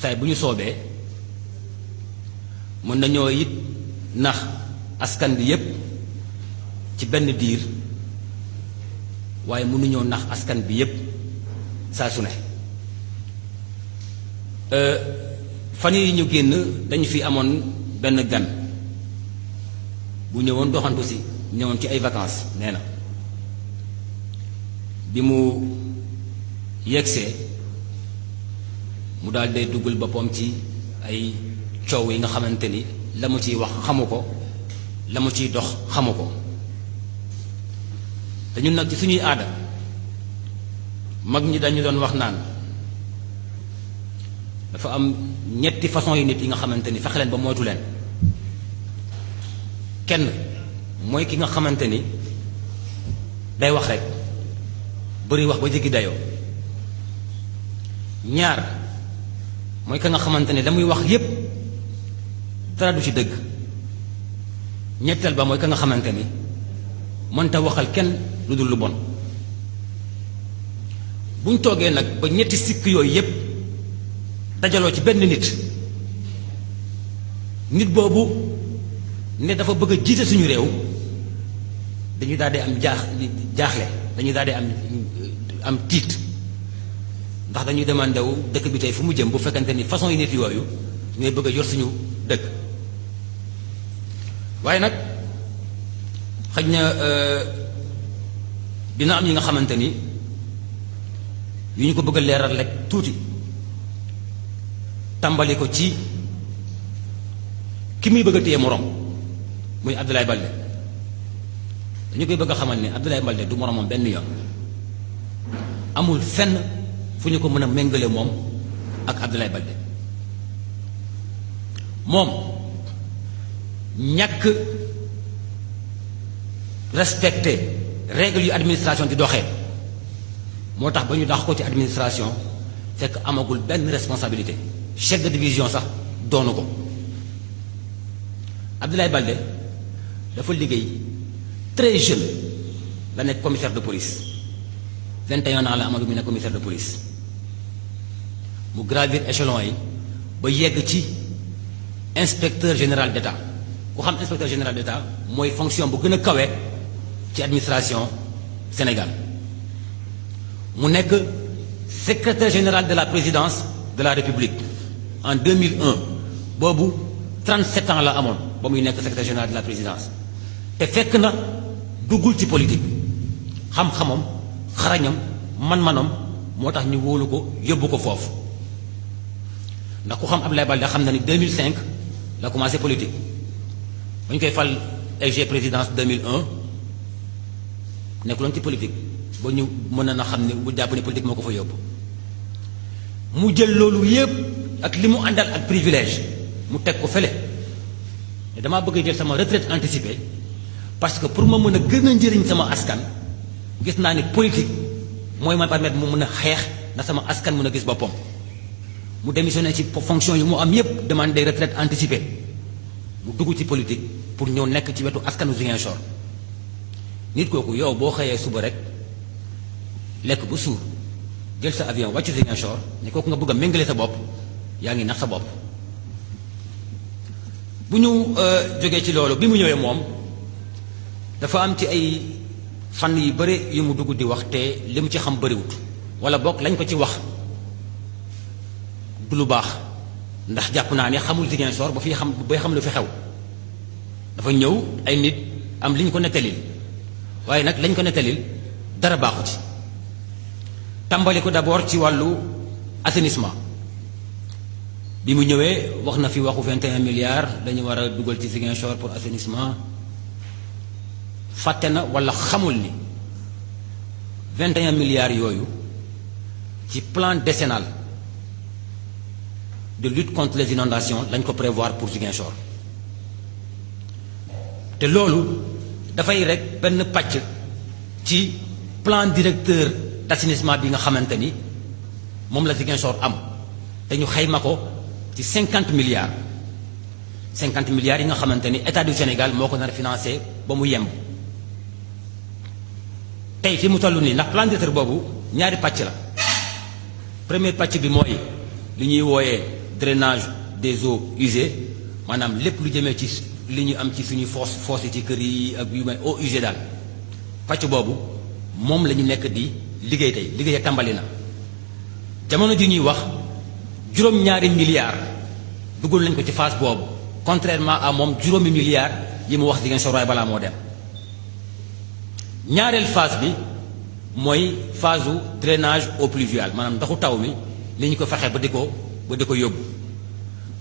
saay bu ñu soobee mën nañoo it nax askan bi yépp ci benn diir waaye mënuñoo nax askan bi yépp saa su ne fan yi ñu génn dañu fi amoon benn gan bu ñëwoon doxantu si ñëwoon ci ay vacances nee na bi mu yegsee mu daal day duggal boppam ci ay coow yi nga xamante ni la mu ciy wax xamu ko la mu ciy dox xamu ko te ñun nag ci suñuy aada mag ñi dañu doon wax naan dafa am ñetti façon yi nit yi nga xamante ni fexe leen ba moytu leen kenn mooy ki nga xamante ni day wax rek bëri wax ba jéggi dayoo ñaar mooy ka nga xamante ni la muy wax yépp dara du ci dëgg ñetteel ba mooy ka nga xamante ni mënta waxal kenn lu dul lu bon buñ toogee nag ba ñetti sikk yooyu yépp dajaloo ci benn nit boobu ne dafa bëgg a jiite suñu réew dañuy daal di am jaaxle dañuy daal di am tiit ndax dañuy demandé wu dëkk bi tey fu mu jëm bu fekkante ni façon yi nit yooyu ñooy bëgg a yor suñu dëkk waaye nag xëj na dina am yi nga xamante ni yu ñu ko bëgg a leeral rek tuuti tàmbali ko ci ki muy bëgg a téye morom muy Abdoulaye Baldé dañu koy bëgg a xamal ne Abdoulaye Baldé du moromam benn yoon amul fenn fu ñu ko mën a méngale moom ak Abdoulaye Baldé moom ñàkk respecté règles yu administration di doxee moo tax ba ñu dax ko ci administration fekk amagul benn responsabilité chef de division sax doonu ko Abdoulaye Baldé dafa liggéey très jeune la nekk commissaire de police 21 ans la amalu mu nekk commissaire de police mu gravir échelon yi ba yegg ci inspecteur général d'État ku xam inspecteur général d'État mooy fonction bu gën a kawe ci administration Sénégal mu nekk secrétaire général de la présidence de la République en 2001 boobu 37 ans la amoon ba muy nekk secrétaire général de la présidence te fekk na duggul ci politique xam-xamam xarañam man-manam moo tax ñu wóolu ko yóbbu ko foofu ndax ku xam Abdoulaye Baldé xam na ni 2005 la commencé politique ba ñu koy fal SG présidence 2001 nekkuloon ci politique ba ñu mën na xam ne bu jàpp ne politique moo ko fa yóbbu mu jël loolu yépp ak li mu àndal ak privilège mu teg ko fële te damaa bëgg a jël sama retraite anticipée parce que pour ma mën a gën a njëriñ sama askan gis naa ni politique mooy ma permettre mu mën a xeex ndax sama askan mën a gis boppam mu démissionné ci fonction yi mu am yépp demande des retraites anticipées mu dugg ci politique pour ñëw nekk ci wetu askanu Ziguinchor nit kooku yow boo xëyee suba rek lekk bu suur jël sa avion wàcc Ziguinchor ni kooku nga bëgg a méngale sa bopp yaa ngi nax sa bopp bu ñu jógee ci loolu bi mu ñëwee moom dafa am ci ay fànn yu bëri yu mu dugg di wax te li mu ci xam bëriwut wala bokk lañ ko ci wax du lu baax ndax jàpp naa ne xamul Ziguinchor ba fi xam bay xam lu fi xew dafa ñëw ay nit am liñ ko nettalil waaye nag lañ ko nettalil dara baaxu ci tàmbali ko d'abord ci wàllu assainissement bi mu ñëwee wax na fi waxu 21 milliards dañu war a dugal ci Ziguinchor pour assainissement fàtte na wala xamul ni 21 milliards yooyu ci plan décennal de lutte contre les inondations lañ ko prévoir pour Ziguinchor te loolu dafay rek benn pàcc ci plan directeur d'assainissement bi nga xamante ni moom la Ziguinchor am te ñu xayma ko ci 50 milliards 50 milliards yi nga xamante ni état du Sénégal moo ko nar a financé ba mu yemb tey fi mu toll nii ndax plan directeur boobu ñaari pàcc la premier pàcc bi mooy li ñuy wooyee drainage des eaux usées maanaam lépp lu jëmee ci li ñu am ci suñuy fosse yi ci kër yi ak yu may eaux usées daal pàcc boobu moom la ñu nekk di liggéey tey liggéey tàmbali na jamono ji ñuy wax juróom-ñaari milliards dugal nañ ko ci phase boobu contrairement à moom juróomi milliards yi mu wax Ziguinchor waaye balaa moo dem ñaareel phase bi mooy phase u drainage eau pluviale maanaam ndoxu taw mi ni ñu ko fexe ba di ko yóbbu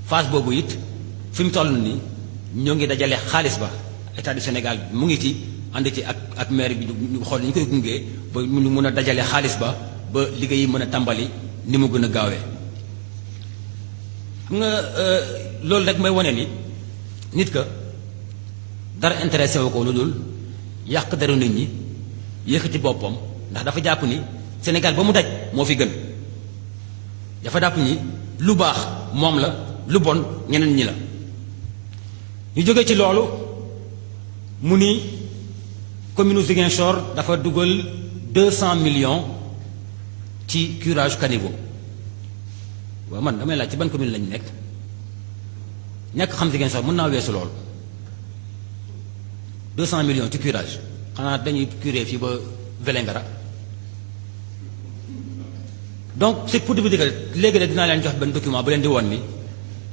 phase boobu it fi mu toll nii ñoo ngi dajale xaalis ba état du Sénégal mu ngi ci ànd ci ak maire bi ñu xool ni ñu koy gungee ba ñu mën a dajale xaalis ba liggéey yi mën a tàmbali ni mu gën a gaawee xam nga loolu rek may wane ni nit ka dara intéressé wu ko lu dul yàq deru nit ñi yëkkati boppam ndax dafa jàpp ni Sénégal ba mu daj moo fi gën dafa jàpp ni lu baax moom la lu bon ñeneen ñi la ñu jóge ci loolu mu ni commune Ziguinchor dafa dugal 200 millions ci curage caniveau waaw man damay laaj ci ban commune lañu nekk ñàkk xam Ziguinchor mën naa weesu loolu 200 millions ci curage xanaa dañuy curé fii ba Vélingara donc c'est pour vous dire que léegi nag dinaa leen jox benn document bu leen di woon ni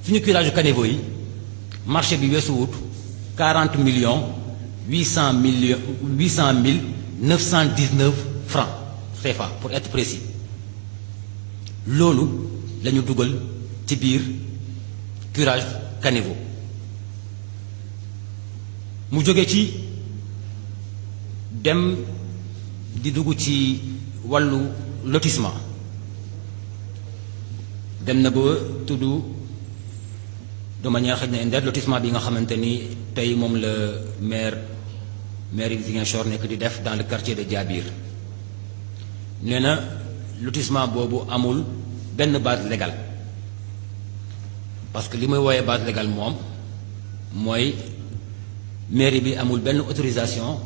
suñu curage caniveau yi marché bi weesu wut 40 millions 800 mille 919 francs CFA pour être précis loolu la ñu dugal ci biir curage caniveau mu jóge ci dem di dugg ci wàllu lotissement dem na ba tudd de manière xëy na indeed lotissement bi nga xamante ni tey moom la maire yi Ziguinchor nekk di def dans le quartier de Diabir nee na lotissement boobu amul benn base légale parce que li may wooyee base légale moom mooy mairie bi amul benn autorisation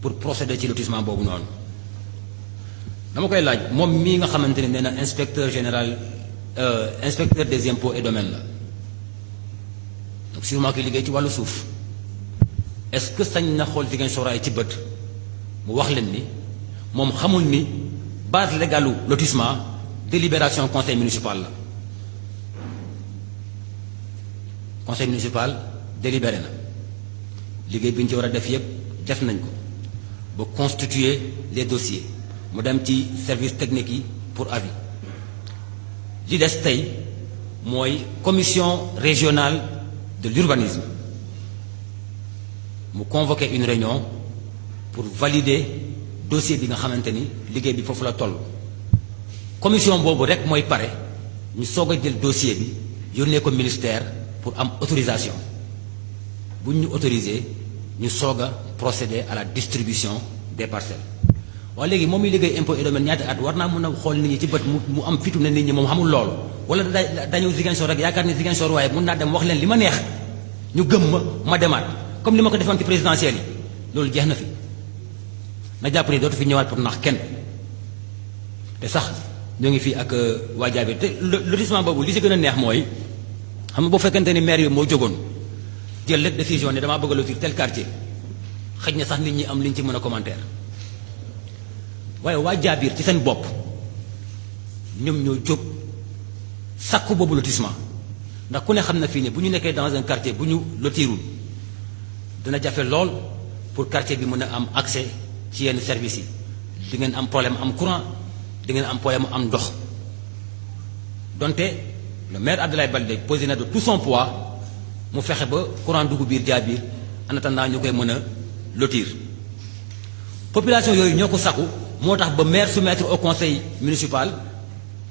pour procéder ci lotissement boobu noonu dama koy laaj moom mii nga xamante ni nee na inspecteur général inspecteur des impôts et domaines la donc sûrement ki liggéey ci wàllu suuf est-ce que sañ na xool Ziguinchor ay ci bët mu wax leen ni moom xamul ni base légalu lotissement délibération conseil municipal la conseil municipal délibéré na liggéey bi ñu ci war a def yépp def nañ ko ba constituer les dossiers mu dem ci service technique yi pour avis li des tey mooy commission régionale de l'urbanisme mu convoquer une réunion pour valider dossier bi nga xamante ni liggéey bi foofu la toll commission boobu rek mooy pare ñu soog a jël dossier bi yónnee ko ministère pour am autorisation bu ñu autorisé ñu soog a procéder à la distribution des parcelles waaye léegi moom mi liggéey impôt et domaine ñaata at war naa mën a xool nit ñi ci bët mu am fitu ne nit ñi moom xamul loolu wala dañu Ziguinchor rek yaakaar ni Ziguinchor waaye mun naa dem wax leen li ma neex ñu gëm ma demaat comme li ma ko defoon ci présidentielle yi loolu jeex na fi na jàpp ni dootu fi ñëwaat pour nax kenn te sax ñoo ngi fii ak waa Diabir te lotissement boobu li ci gën a neex mooy xam nga boo fekkente ni maire yi moo jógoon jël rek décision ne damaa bëgg a lotir tel quartier xëj na sax nit ñi am liñ ci mën a commentaire waaye waa Diabir ci seen bopp ñoom ñoo jóg sàkku boobu lotissement ndax ku ne xam na fii ne bu ñu nekkee dans un quartier bu ñu lotirul dana jafe lool pour quartier bi mën a am accès ci yenn services yi di ngeen am problème am courant di ngeen am problème am ndox donte le maire Abdoulaye Baldé posé na de tout son poids mu fexe ba courant dugg biir Diabir en attendant ñu koy mën a lotir population yooyu ñoo ko sakku moo tax ba maire soumettre au conseil municipal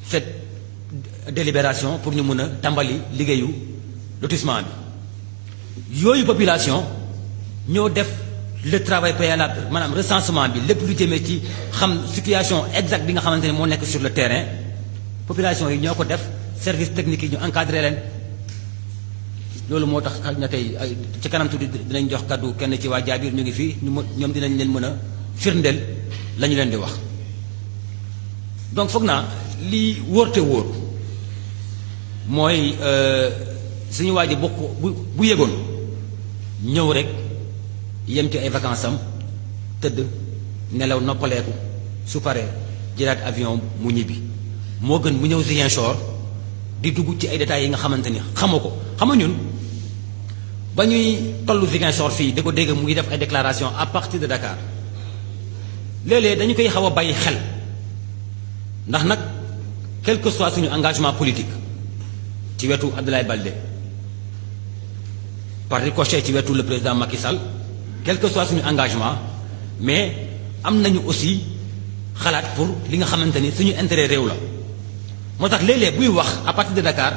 cette délibération pour ñu mën a tàmbali liggéeyu lotissement bi yooyu population ñoo def le travail préalable maanaam recensement bi lépp lu jëmee ci xam situation exacte bi nga xamante ne moo nekk sur le terrain population yi ñoo ko def service technique yi ñu encadré leen loolu moo tax xaj na tey ci kanam tuuti dinañ jox kaddu kenn ci waa Diabir ñu ngi fii ñoom dinañ leen mën a firndeel la ñu leen di wax donc foog naa li wóor te wóor mooy suñu waa ji bu yëgoon ñëw rek yem ci ay vacances am tëdd nelaw noppaleeku su paree jëlaat avion mu ñibbi moo gën mu ñëw Ziguinchor di dugg ci ay détails yi nga xamante ni xamoo ko xam nga ñun ba ñuy tollu Ziguinchor fii di ko dégg mu ngi def ay déclaration à partir de Dakar léeg-léeg dañu koy xaw a bàyyi xel ndax nag quel que soit suñu engagement politique ci wetu Abdoulaye Baldé par ricochet ci wetu le président Macky Sall quel que soit suñu engagement mais am nañu aussi xalaat pour li nga xamante ni suñu intérêt réew la moo tax léeg-léeg buy wax à partir de Dakar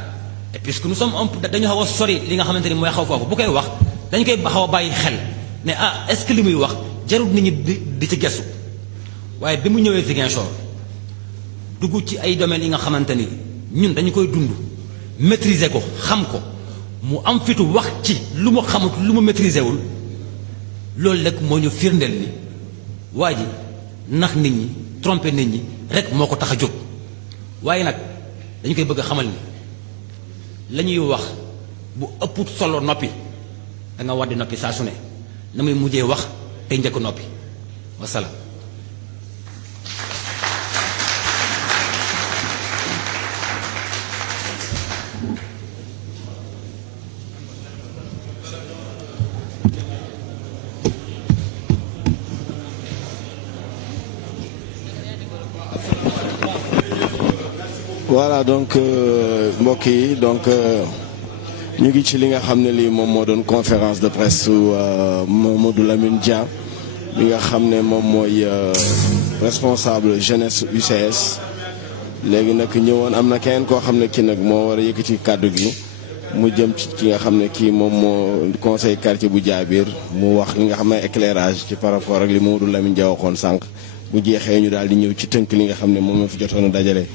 et puisque nous sommes dañu xaw a sori li nga xamante ni mooy xaw foofu bu koy wax dañu koy xaw a bàyyi xel ne ah est-ce que li muy wax jarul nit ñi di ci gestu waaye bi mu ñëwee Ziguinchor dugg ci ay domaines yi nga xamante ni ñun dañu koy dund maîtriser ko xam ko mu am fitu wax ci lu mu xamut lu mu maîtriser wul loolu rek moo ñu firndeel ni waa ji nax nit ñi tromper nit ñi rek moo ko tax a jóg waaye nag dañu koy bëgg a xamal ni la ñuy wax bu ëpp solo noppi da nga war di noppi saa su ne na muy mujjee wax te njëkk noppi wasalaam. voilà donc mbokk yi donc ñu ngi ci li nga xam ne lii moom moo doon conférence de presse su Mamadou Lamine Dia bi nga xam ne moom mooy responsable jeunesse UCS léegi nag ñëwoon am na keneen koo xam ne kii nag moo war a yëkkati kàddu gi mu jëm ci ki nga xam ne kii moom moo conseil quartier bu Diabir mu wax li nga xam ne éclairage ci par rapport ak li Mamadou Lamine Dia waxoon sànq bu jeexee ñu daal di ñëw ci tënk li nga xam ne moom moo fi jotoon a dajale.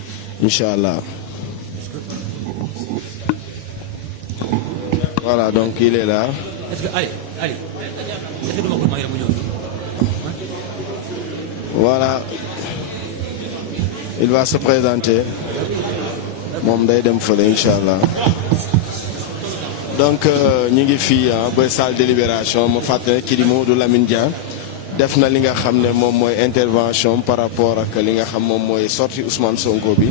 incha allah voilà donc il est là. est-ce que allez est-ce que duma ko may rek mu ñëw. voilà il va se présenter moom day dem fële incha allah donc ñu ngi fii ba salle délibération ma fàttali kii di Mamadou Lamine Dia def na li nga xam ne moom mooy intervention par rapport ak li nga xam moom mooy sortie Ousmane Sonko bi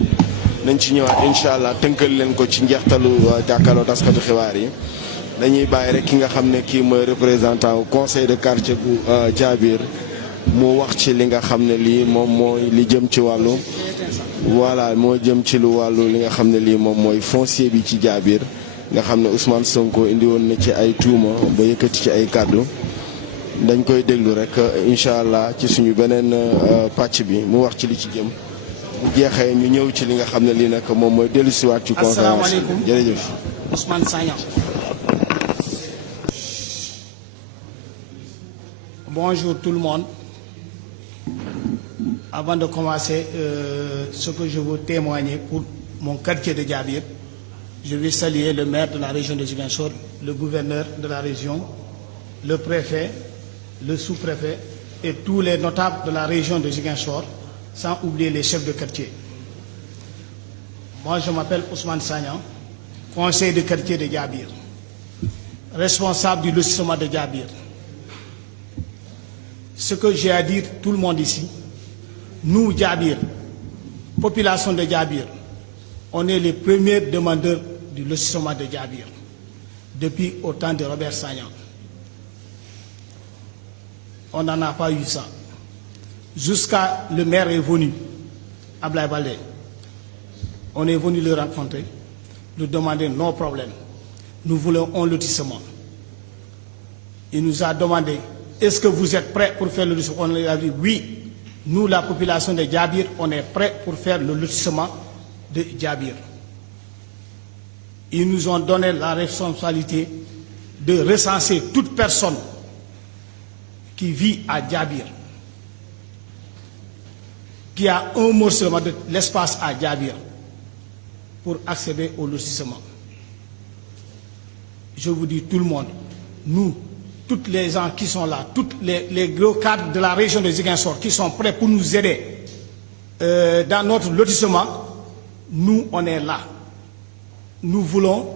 nañ ci ñëwaat incha allah tënkal leen ko ci njeextalu jàkkaarloo taskatu xibaar yi dañuy bàyyi rek ki nga xam ne kii mooy représentant au conseil de quartier bu Diabir mu wax ci li nga xam ne lii moom mooy li jëm ci wàllu voilà moo jëm ci lu wàllu li nga xam ne lii moom mooy foncier bi ci Diabir nga xam ne Ousmane Sonko indi woon na ci ay tuuma ba yëkkati ci ay kàddu dañ koy déglu rek incha allah ci suñu beneen pàcc bi mu wax ci li ci jëm bu jeexee ñu ñëw ci li nga xam ne lii nag moom mooy dellusiwaat ci conférence bi jërëjëf. Ousmane Sagnan. Bonjour tout le monde. Avant de commencer ce que je veux témoigner pour mon quartier de Diabir, je vais saluer le maire de la région de Ziguinchor, le gouverneur de la région, le préfet, le sous-préfet et tous les notables de la région de Ziguinchor, sans oublier les chefs de quartier. Moi, je m'appelle Ousmane Sagnan, conseiller de quartier de Diabir, responsable du lotissement de Diabir. Ce que j'ai à dire, tout le monde ici, nous, Diabir, population de Djabir, on est les premiers demandeurs du lotissement de Djabir depuis au temps de Robert Sagnan. On n'en a pas eu ça. Jusqu'à le maire est venu, Ablaye Baldé. On est venu le rencontrer, lui demander nos problèmes. Nous voulons un lotissement. Il nous a demandé, est-ce que vous êtes prêts pour faire le lotissement? On lui a dit oui. Nous, la population de Djabir, on est prêts pour faire le lotissement de Djabir. Ils nous ont donné la responsabilité de recenser toute personne qui vit à Djabir, qui a un morcellement de l'espace à Djabir pour accéder au lotissement. Je vous dis tout le monde, nous, tous les gens qui sont là, tous les gros cadres de la région de Ziguinchor qui sont prêts pour nous aider dans notre lotissement, nous, on est là. Nous voulons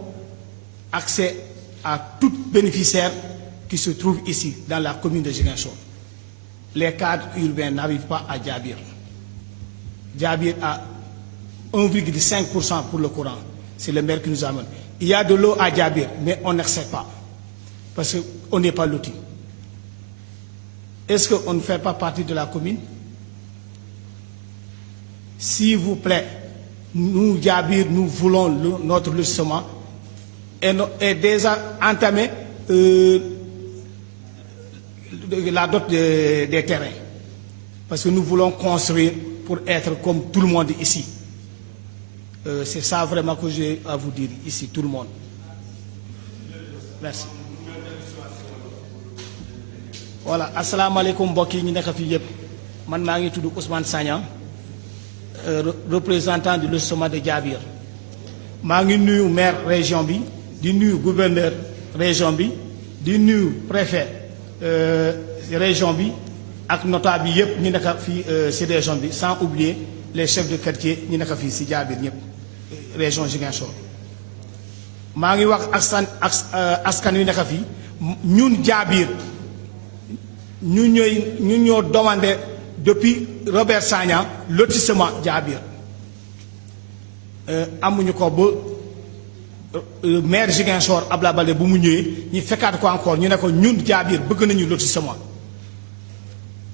accès à tout bénéficiaire qui se trouve ici, dans la commune de Ziguinchor. Les cadres urbains n'arrivent pas à Djabir. Djabir a 1,5% pour le courant. C'est le maire qui nous amène. Il y a de l'eau à Djabir, mais on n'accède pas. Parce qu'on n'est pas loti. Est-ce qu'on ne fait pas partie de la commune? S'il vous plaît, nous, Djabir, nous voulons notre lotissement et déjà entamé la dot des terrains. Parce que nous voulons construire pour être comme tout le monde ici. C'est ça vraiment que j'ai à vous dire ici, tout le monde. Merci. Voilà, assalamu alaikum mbokk yi ñu nekk fii yëpp man maa ngi tudd Ousmane Sagnan représentant du lotissement de Djabir. maa ngi nuyu maire région bi di nuyu gouverneur région bi di nuyu préfet région bi ak notable bi yëpp ñu nekk fii ci région bi sans oublier les chefs de quartier ñu nekk fii ci Djabir ñëpp région Ziguinchor. maa ngi wax askan wi nekk fii ñun Djabir ñun ñoo demandé depuis Robert Sagnan lotissement Djabir amuñu ko ba maire Ziguinchor Abdoulaye Baldé bu mu ñëwee ñu fekkaat ko encore ñu ne ko ñun Djabir bëgg nañu lotissement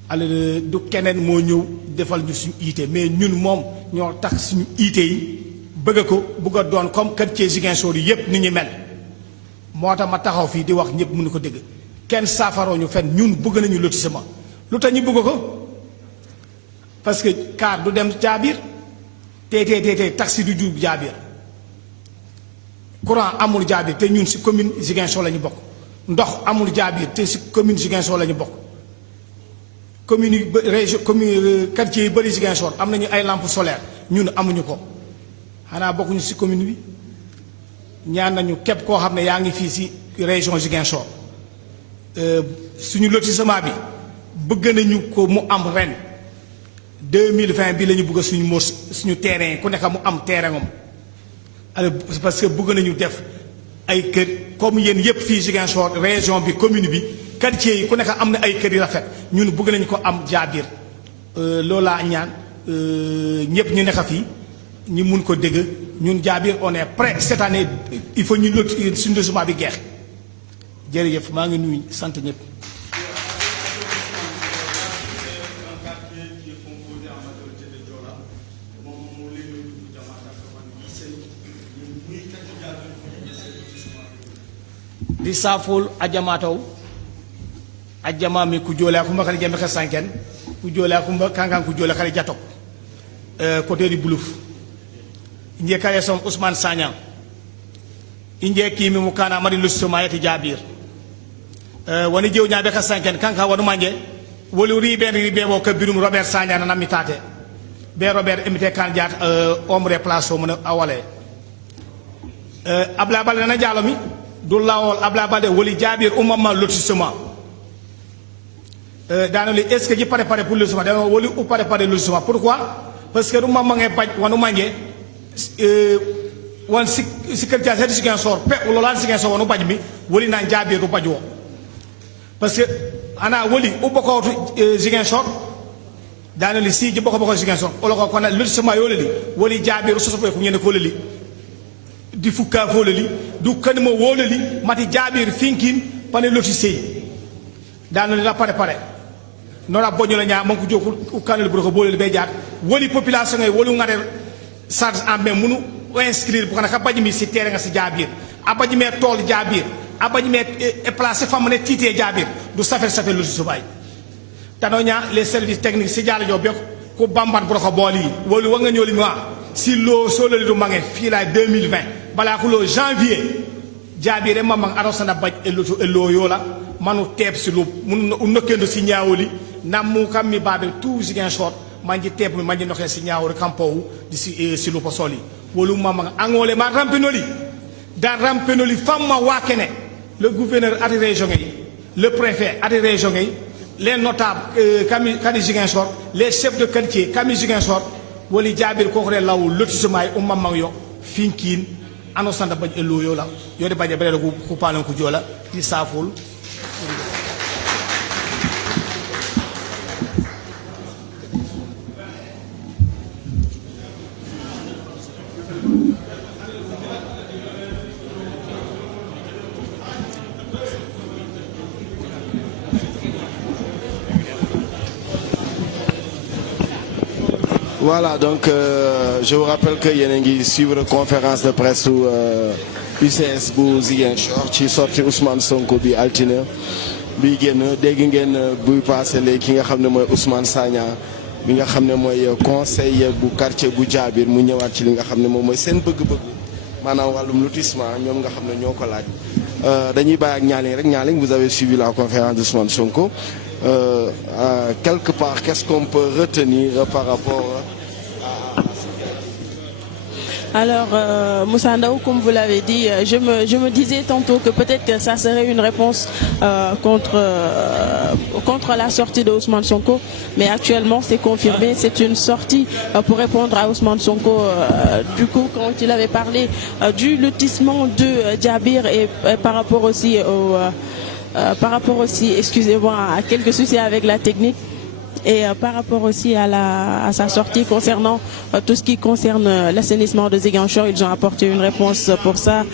alors du keneen moo ñëw defal ñu suñu ité mais ñun moom ñoo tax suñu ité yi bëgg a doon comme quartier Ziguinchor yi yépp ni ñu mel moo tax ma taxaw fii di wax ñëpp mënu ko dégg kenn saafaroo ñu fenn ñun bëgg nañu lotissement lu tax ñu bëgg ko parce que car du dem Djabir tey taxi du jub Djabir courant amul Djabir te ñun ci commune Ziguinchor la ñu bokk ndox amul Djabir te ci commune Ziguinchor la ñu bokk commune yi région commune quartier yi bëri Ziguinchor am nañu ay lampes solaires ñun amuñu ko xanaa bokkuñu ci commune bi ñaan nañu képp koo xam ne yaa ngi fii ci région Ziguinchor suñu lotissement bi bëgg nañu ko mu am ren 2020 bi la ñu bëgg suñu terrain ku nekk mu am terrain am alors parce que bëgg nañu def ay kër comme yéen yëpp fii Ziguinchor région bi commune bi quartier yi ku nekk am na ay kër yu rafet ñun bëgg nañu ko am Djabir loolaa ñaan ñëpp ñu nekk fii ñu mun ko dégg ñun Djabir on est prêt cette année il faut ñu lot suñu lotissement bi geex jërëjëf maa ngi nuyu sant ñëpp. di saaful ajamataw ajama mi ku jola kumba kali jembe ka sanken ku jola kumba kankan ku jola kali jatok côté du Boulouf nje kaya som Ousmane Sagnan inje kimi mu kana mari lotissement yati Djabir woni jew nyaabe ka sanken kanka wonu manje woli ribe mo ka birum Robert Sagnan na mitate be Robert emite kan jaat omre place o mun awale Abdoulaye Baldé na jalomi du lawol Abdoulaye Baldé woli Djabir umama lotissement danoli est-ce que ji préparé pour lotissement dano woli ou préparé lotissement pourquoi parce que umama nge paj wonu manje wan secrétaire certificat sor pe lola Ziguinchor wonu paj mi woli na Djabir du paj wo parce que ana woli ubako Ziguinchor dans le si boko boko Ziguinchor olo ko na lotissement yo leli woli jaabiru soso ko ngene ko leli di fukka fo leli du kanimo wo leli mati jaabir finkin pane lotissé dans le la pare non la bogno la nya mon ko joku kanel bu ko bolel be jaat woli population ngay wolu ngade charge en main munu inscrire bu kana ka baji mi ci terrain nga ci jaabir abaji me tol jaabir abaji me placer femme ne tité jaabir du safel lotissé bay tanonya les services techniques si jalla jo bek ko bambat bu ko boli wolu wa nga ñoli mi wa si lo solo du mangé fi la 2020 bala ko lo janvier jaabire mamang arosana baj e lo yola manu teb si lu mun nokkendo si ñaawoli nammu kam mi babe tout Ziguinchor manji teb mi manji nokke si ñaawori kampo di si lu posoli wolu mamang angole ma rampenoli da rampenoli famma wakene le gouverneur ati région le préfet ati région les notables Kami Ziguinchor les chefs de quartier Kami Ziguinchor woli jaabir ko re law lotissement o mamang yo finkin anosanda baj elo yo la yo de baje bele ko palan ko jola di saful. Voilà, donc je vous rappelle que yéen a ngi suivre conférence de presse u UCS bu Ziguinchor ci sorti Ousmane Sonko bi altine bi génn dégg ngeen buy passé léegi ki nga xam ne mooy Ousmane Sagna bi nga xam ne mooy conseiller bu quartier bu Diabir mu ñëwaat ci li nga xam ne moom mooy seen bëgg-bëgg maanaam wàllum lotissement ñoom nga xam ne ñoo ko laaj dañuy bàyyi ak Nialing rek Nialing, vous avez suivi la conférence d'Ousmane Sonko quelque part qu'est-ce qu'on peut retenir par rapport Alors, Moussa Ndaw, comme vous l'avez dit, je me disais tantôt que peut-être que ça serait une réponse contre la sortie de Ousmane Sonko, mais actuellement c'est confirmé, c'est une sortie pour répondre à Ousmane Sonko. Du coup, quand il avait parlé du lotissement de Diabir et par rapport aussi excusez-moi, à quelques soucis avec la technique. Et par rapport aussi à sa sortie concernant tout ce qui concerne l'assainissement de Ziguinchor, ils ont apporté une réponse pour ça.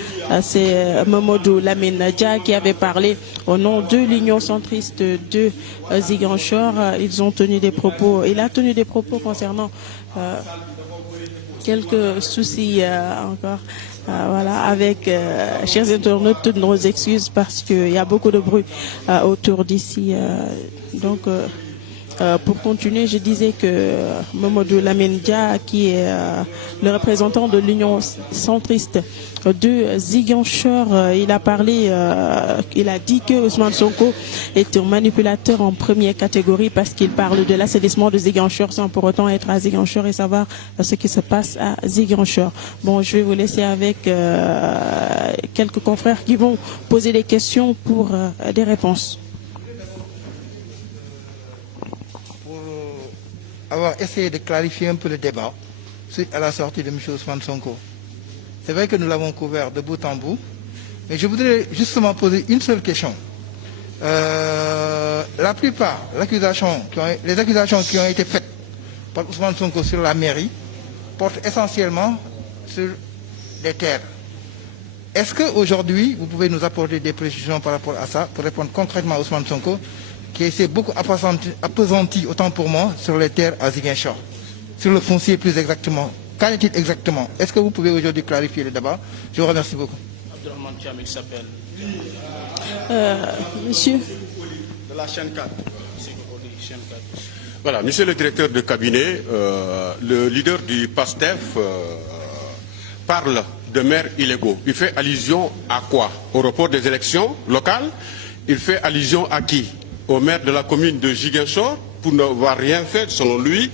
C'est Mamadou Lamine Dia qui avait parlé au nom de l'Union centriste de Ziguinchor. Il a tenu des propos concernant quelques soucis encore. Voilà, avec chers internautes, toutes nos excuses parce qu'il y a beaucoup de bruit autour d'ici. Donc pour continuer, je disais que Mamadou Lamine Dia, qui est le représentant de l'Union centriste de Ziguinchor, il a parlé, il a dit que Ousmane Sonko est un manipulateur en première catégorie parce qu'il parle de l'assainissement de Ziguinchor sans pour autant être à Ziguinchor et savoir ce qui se passe à Ziguinchor. Bon, je vais vous laisser avec quelques confrères qui vont poser des questions pour des réponses. Avoir essayé de clarifier un peu le débat suite à la sortie de M. Ousmane Sonko. C'est vrai que nous l'avons couvert de bout en bout, mais je voudrais justement poser une seule question. La plupart, les accusations qui ont été faites par Ousmane Sonko sur la mairie portent essentiellement sur les terres. Est-ce qu'aujourd'hui, vous pouvez nous apporter des précisions par rapport à ça, pour répondre concrètement à Ousmane Sonko, qui s'est beaucoup appesanti, autant pour moi, sur les terres à Ziguinchor, sur le foncier plus exactement. Qu'en est-il exactement? Est-ce que vous pouvez aujourd'hui clarifier le débat? Je vous remercie beaucoup. Abdourahmane Thiam, il s'appelle. Monsieur. De la chaîne 4. Voilà, monsieur le directeur de cabinet, le leader du PASTEF parle de maires illégaux. Il fait allusion à quoi? Au report des élections locales? Il fait allusion à qui? Au maire de la commune de Ziguinchor pour n'avoir rien fait selon lui.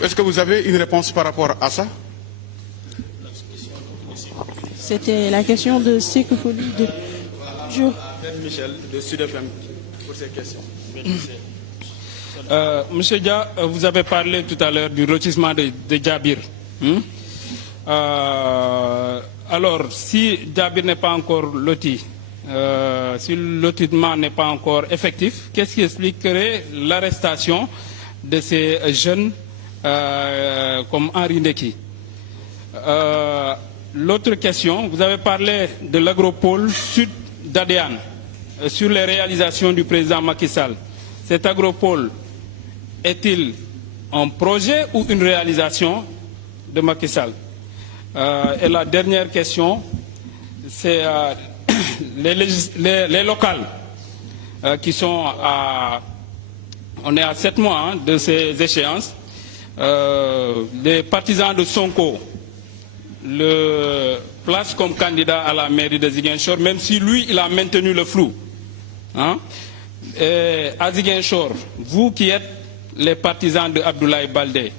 Est-ce que vous avez une réponse par rapport à ça? C'était la question de Sékou Foli de jour. Michel de Sud FM pour ces questions. Monsieur Dia, vous avez parlé tout à l'heure du lotissement de Diabir. Alors, si Diabir n'est pas encore loti, si le lotissement n'est pas encore effectif, qu'est-ce qui expliquerait l'arrestation de ces jeunes comme Henri Ndeki? L'autre question, vous avez parlé de l'agropole sud d'Adéane sur les réalisations du président Macky Sall. Cet agropole est-il un projet ou une réalisation de Macky Sall? Et la dernière question, c'est les locales qui sont à... On est à 7 mois de ces échéances. Les partisans de Sonko le placent comme candidat à la mairie de Ziguinchor, même si lui, il a maintenu le flou. Et à Ziguinchor, vous qui êtes les partisans de Abdoulaye Baldé,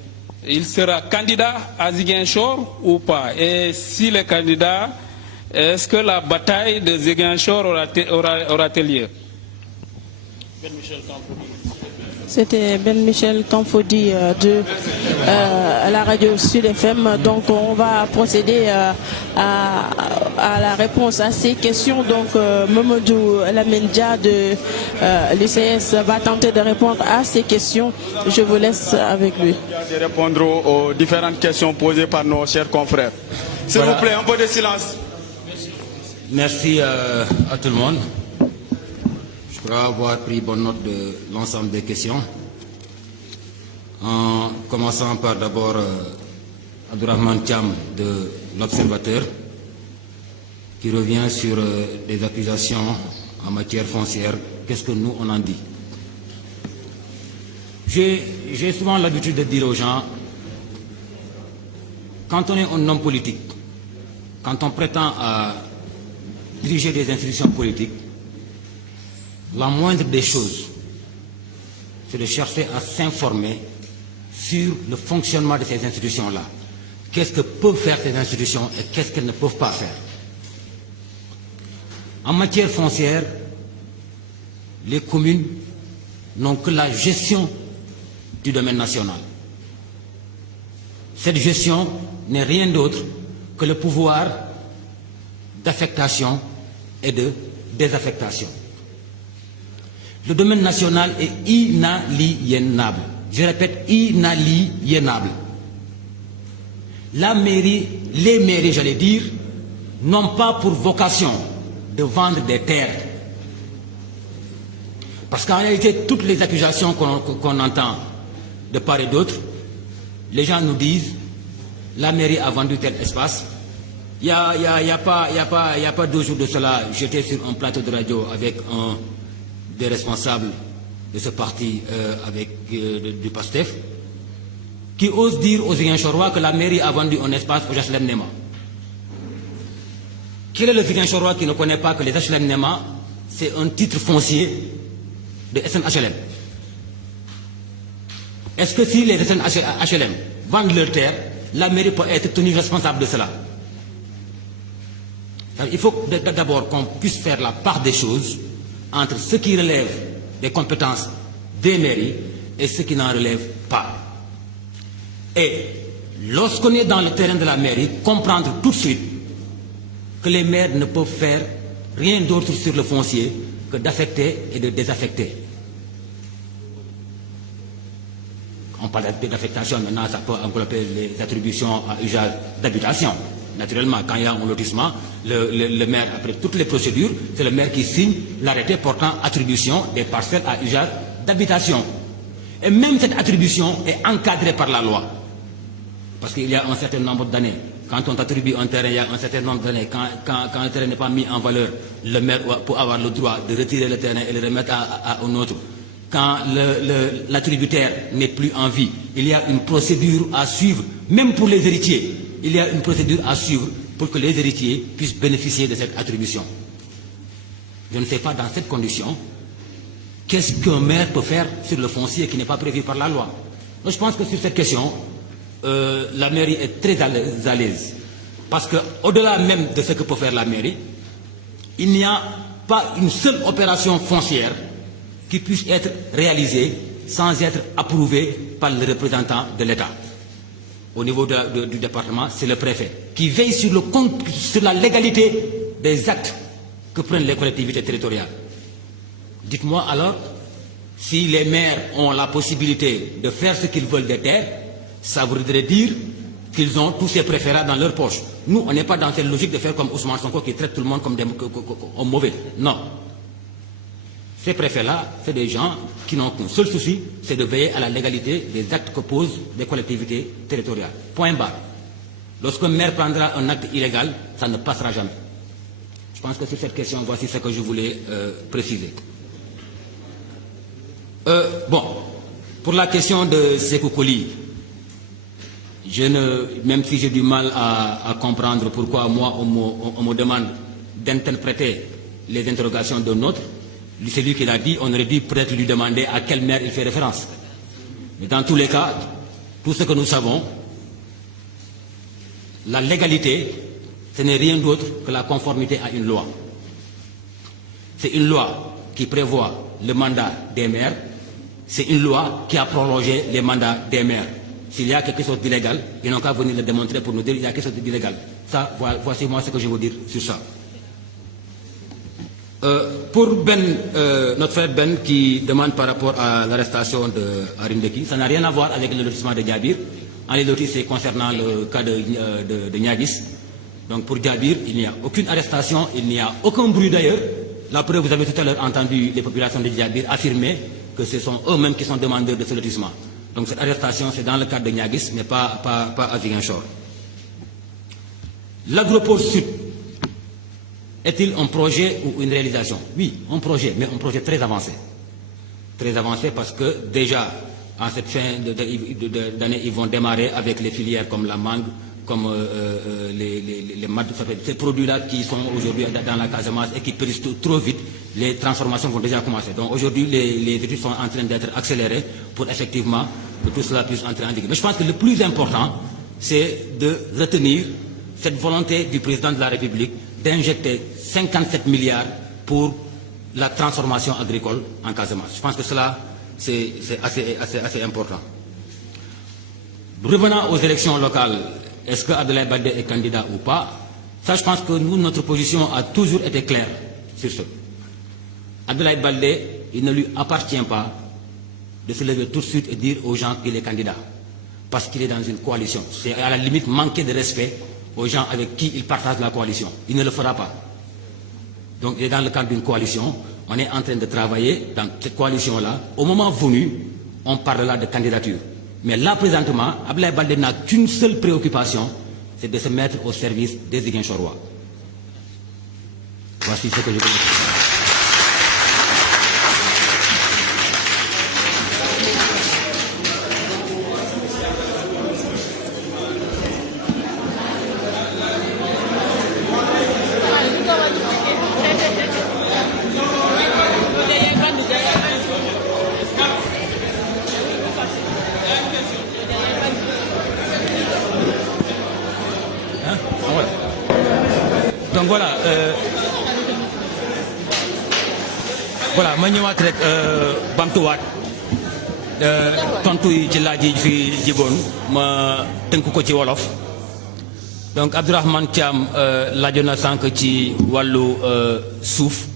il sera candidat à Ziguinchor ou pas? Et s'il est candidat, est-ce que la bataille de Ziguinchor aura-t-elle lieu? C'était Ben Michel Kamfodi de la radio Sud FM. Donc on va procéder à la réponse à ces questions. Donc Mamadou Lamendja de l'UCS va tenter de répondre à ces questions. Je vous laisse avec lui. De répondre aux différentes questions posées par nos chers confrères. S'il vous plaît, un peu de silence. Merci à tout le monde. Je crois avoir pris bonne note de l'ensemble des questions. En commençant par d'abord Abdourahmane Thiam de l'Observateur, qui revient sur des accusations en matière foncière. Qu'est-ce que nous on en dit? J'ai souvent l'habitude de dire aux gens, quand on est un homme politique, quand on prétend à diriger des institutions politiques, la moindre des choses, c'est de chercher à s'informer sur le fonctionnement de ces institutions-là. Qu'est-ce que peuvent faire ces institutions et qu'est-ce qu'elles ne peuvent pas faire. En matière foncière, les communes n'ont que la gestion du domaine national. Cette gestion n'est rien d'autre que le pouvoir d'affectation et de désaffectation. Le domaine national est inaliénable. Je répète, inaliénable. La mairie, les mairies, j'allais dire, n'ont pas pour vocation de vendre des terres. Parce qu'en réalité, toutes les accusations qu'on entend de part et d'autre, les gens nous disent, la mairie a vendu tel espace. Il n'y a pas 2 jours de cela, j'étais sur un plateau de radio avec des responsables de ce parti du PASTEF, qui osent dire aux Ziguinchorois que la mairie a vendu un espace aux HLM Nema. Quel est le Ziguinchorois qui ne connaît pas que les HLM Nema, c'est un titre foncier de SNHLM? Est-ce que si les SNHLM vendent leurs terres, la mairie peut être tenue responsable de cela? Il faut d'abord qu'on puisse faire la part des choses entre ce qui relève des compétences des mairies et ce qui n'en relève pas. Et lorsqu'on est dans le terrain de la mairie, comprendre tout de suite que les maires ne peuvent faire rien d'autre sur le foncier que d'affecter et de désaffecter. On parle d'affectation, maintenant ça peut englober les attributions à usage d'habitation. Naturellement, quand il y a un lotissement, le maire, après toutes les procédures, c'est le maire qui signe l'arrêté portant attribution des parcelles à usage d'habitation. Et même cette attribution est encadrée par la loi. Parce qu'il y a un certain nombre d'années. Quand on attribue un terrain, il y a un certain nombre d'années. Quand le terrain n'est pas mis en valeur, le maire peut avoir le droit de retirer le terrain et le remettre à un autre. Quand l'attributaire n'est plus en vie, il y a une procédure à suivre, même pour les héritiers. Il y a une procédure à suivre pour que les héritiers puissent bénéficier de cette attribution. Je ne sais pas dans cette condition, qu'est-ce qu'un maire peut faire sur le foncier qui n'est pas prévu par la loi. Donc, je pense que sur cette question, la mairie est très à l'aise. Parce qu'au-delà même de ce que peut faire la mairie, il n'y a pas une seule opération foncière qui puisse être réalisée sans être approuvée par le représentant de l'État. Au niveau du département, c'est le préfet qui veille sur la légalité des actes que prennent les collectivités territoriales. Dites-moi alors, si les maires ont la possibilité de faire ce qu'ils veulent des terres, ça voudrait dire qu'ils ont tous ces préférats dans leur poche. Nous, on n'est pas dans cette logique de faire comme Ousmane Sonko qui traite tout le monde comme des mauvais. Non. Ces préfets-là, c'est des gens qui n'ont qu'un seul souci, c'est de veiller à la légalité des actes que posent les collectivités territoriales. Point barre. Lorsqu'un maire prendra un acte illégal, ça ne passera jamais. Je pense que sur cette question, voici ce que je voulais préciser. Bon, pour la question de Sékou Koli, même si j'ai du mal à comprendre pourquoi moi on me demande d'interpréter les interrogations d'un autre, c'est lui qui l'a dit, on aurait dû peut-être lui demander à quel maire il fait référence. Mais dans tous les cas, tout ce que nous savons, la légalité, ce n'est rien d'autre que la conformité à une loi. C'est une loi qui prévoit le mandat des maires, c'est une loi qui a prolongé les mandats des maires. S'il y a quelque chose d'illégal, ils n'ont qu'à venir le démontrer pour nous dire qu'il y a quelque chose d'illégal. Ça, voici moi ce que je veux dire sur ça. Pour notre frère Ben qui demande par rapport à l'arrestation de Arindeki, ça n'a rien à voir avec le lotissement de Djabir. En réalité, c'est concernant le cas de Niaguis. Donc pour Djabir, il n'y a aucune arrestation, il n'y a aucun bruit d'ailleurs. La preuve, vous avez tout à l'heure entendu les populations de Djabir affirmer que ce sont eux-mêmes qui sont demandeurs de ce lotissement. Donc cette arrestation, c'est dans le cadre de Niaguis, mais pas à Ziguinchor. L'Agropole Sud, est-il un projet ou une réalisation? Oui, un projet, mais un projet très avancé. Très avancé parce que déjà, en cette fin d'année, ils vont démarrer avec les filières comme la mangue, comme les maths, ces produits-là qui sont aujourd'hui dans la Casamance et qui périssent trop vite, les transformations vont déjà commencer. Donc aujourd'hui, les études sont en train d'être accélérées pour effectivement que tout cela puisse entrer en vigueur. Mais je pense que le plus important, c'est de retenir cette volonté du président de la République d'injecter 57 milliards pour la transformation agricole en Casamance. Je pense que cela, c'est assez important. Revenant aux élections locales, est-ce que Abdoulaye Baldé est candidat ou pas? Ça, je pense que nous, notre position a toujours été claire sur ce. Abdoulaye Baldé, il ne lui appartient pas de se lever tout de suite et dire aux gens qu'il est candidat. Parce qu'il est dans une coalition. C'est à la limite manquer de respect aux gens avec qui il partage la coalition. Il ne le fera pas. Donc il est dans le cadre d'une coalition. On est en train de travailler dans cette coalition-là. Au moment venu, on parlera de candidature. Mais là, présentement, Abdoulaye Baldé n'a qu'une seule préoccupation, c'est de se mettre au service des Ziguinchorois. Voici ce que je veux dire. Donc voilà, ma ñëwaat rek bamtuwaat tontu yi ci laaj yi fi jiboon ma tënk ko ci wolof. Donc Abdourahmane Thiam laajoon na sànq ci wàllu suuf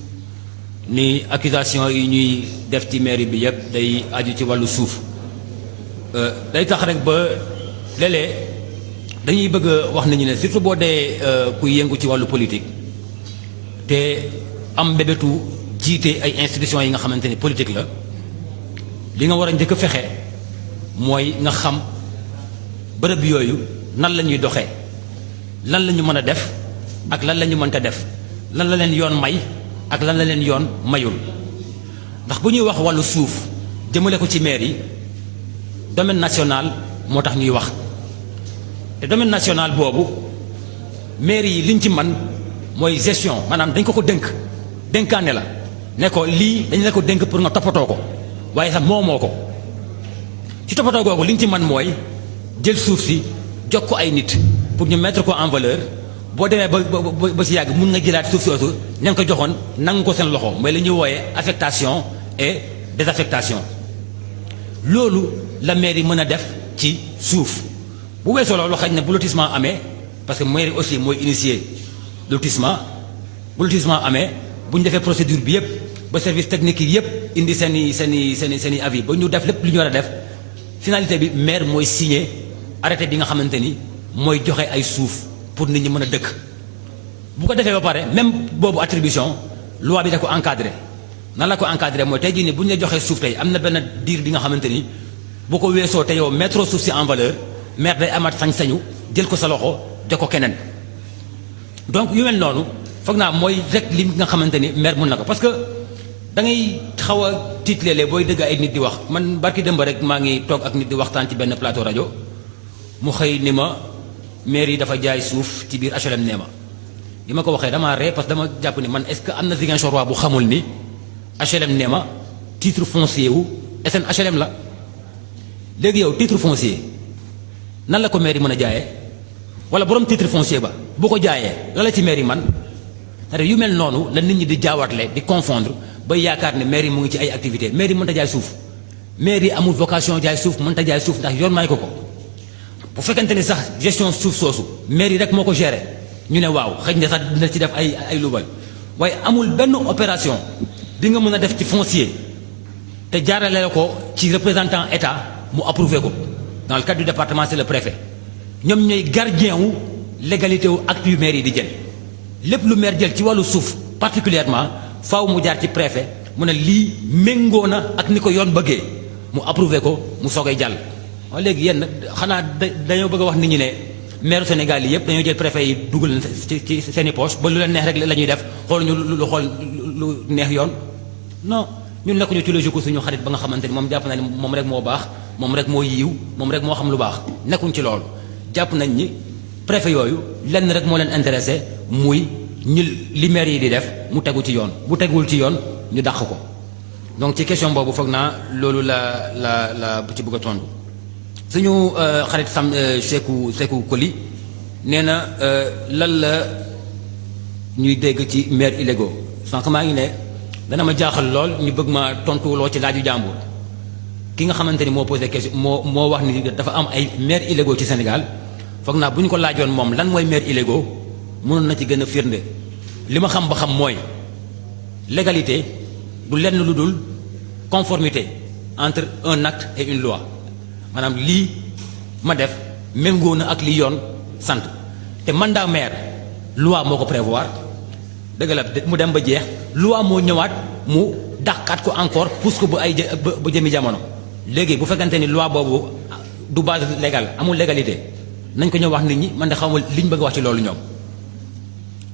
ni accusation yi ñuy def ci mairie bi yëpp day aju ci wàllu suuf day tax rek ba léeg-léeg dañuy bëgg a wax nañu ne surtout boo dee kuy yëngu ci wàllu politique te am mbébétu jiite ay institutions yi nga xamante ni politique la li nga war a njëkk a fexe mooy nga xam bërëb yooyu nan la ñuy doxee lan la ñu mën a def ak lan la ñu mënta def lan la leen yoon may ak lan la leen yoon mayul ndax bu ñuy wax wàllu suuf jëmale ko ci maire yi domaine national moo tax ñuy wax. te domaine national boobu mairie yi liñ ci man mooy gestion maanaam dañ ko dénk dénkaane la ne ko lii dañ la ko dénk pour nga toppatoo ko waaye sax moomoo ko ci toppatoo googu liñ ci man mooy jël suuf si jox ko ay nit pour ñu mettre ko en valeur boo demee ba si yàgg mun nga jëlaat suuf soosu ña nga ko joxoon nangu ko seen loxo mooy la ñuy wooyee affectation et désaffectation loolu la mairie mën a def ci suuf. bu weesoo loolu xëy na bu lotissement amee parce que mairie aussi mooy initier lotissement bu lotissement amee bu ñu defee procédure bi yëpp ba service technique yi yëpp indi seen i avis ba ñu def lépp lu ñu war a def finalité bi maire mooy signé arrêté bi nga xamante ni mooy joxe ay suuf pour nit ñi mën a dëkk. bu ko defee ba pare même boobu attribution loi bi da ko encadré nan la ko encadré mooy tey jii nii bu ñu la joxee suuf tey am na benn diir bi nga xamante ni bu ko weesoo te yow mettre suuf si en valeur maire day amaat sañ-sañu jël ko sa loxo jox ko keneen donc yu mel noonu foog naa mooy rek li nga xamante ni maire mun na ko parce que da ngay xaw a tiit léeg-léeg booy dëgg ay nit di wax man barki démb rek maa ngi toog ak nit di waxtaan ci benn plateau rajo mu xëy ni ma maire yi dafa jaay suuf ci biir HLM Néma li ma ko waxee damaa ree parce que dama jàpp ni man est-ce que am na Ziguinchor waa bu xamul ni HLM Néma titre foncier wu SN HLM la léegi yow titre foncier nan la ko maire yi mën a jaayee wala borom titre foncier ba bu ko jaayee la la ci maire yi man c'est-à-dire yu mel noonu la nit ñi di jaawatle di confondre ba yaakaar ne maire yi mu ngi ci ay activité maire yi mënta jaay suuf maire yi amul vocation jaay suuf mënta jaay suuf ndax yoon may ko bu fekkente ni sax gestion suuf soosu maire yi rek moo ko gérer ñu ne waaw xëy na sax dina ci def ay lubal waaye amul benn opération di nga mën a def ci foncier te jaarale ko ci représentant état mu approuvé ko dans le cadre du département c'est le préfet ñoom ñooy gardien wu légalité wu acte yu maire yi di jël lépp lu maire jël ci wàllu suuf particulièrement faaw mu jaar ci préfet mu ne lii méngoo na ak ni ko yoon bëggee mu approuvé ko mu soogay jàll. waaw léegi yéen xanaa dañoo bëgg a wax nit ñi ne maire Sénégal yi yëpp dañoo jël préfet yi dugal ci seen i poche ba lu leen neex rek la ñuy def xool ñu lu xool lu neex yoon non ñun nekkuñu ci logique suñu xarit ba nga xamante ni moom jàpp na ni moom rek moo baax moom rek moo yiiw moom rek moo xam lu baax nekkuñ ci loolu jàpp nañ ni préfet yooyu lenn rek moo leen intéressé muy ñu li maire yi di def mu tegu ci yoon bu tegul ci yoon ñu dàq ko donc ci question boobu foog naa loolu la ci bëgg a tontu suñu xarit sam Sékou Koli nee na lan la ñuy dégg ci maire illégaux sànq maa ngi ne dana ma jaaxal lool ñu bëgg ma tontuwuloo ci laaju jàmbur ki nga xamante ni moo posé question moo wax ni dafa am ay maire illégaux ci Sénégal foog naa bu ñu ko laajoon moom lan mooy maire illégaux mënoon na ci gën a firnde li ma xam ba xam mooy légalité du lenn lu dul conformité entre un acte et une loi maanaam lii ma def méngoo na ak li yoon sant te mandat maire loi moo ko prévoir dëgg la mu dem ba jeex loi moo ñëwaat mu dàqaat ko encore pousse ko ba ay ba jëmi jamono léegi bu fekkante ni loi boobu du base légale amul légalité nañ ko ñëw wax nit ñi man de xamul liñ bëgg wax ci loolu ñoom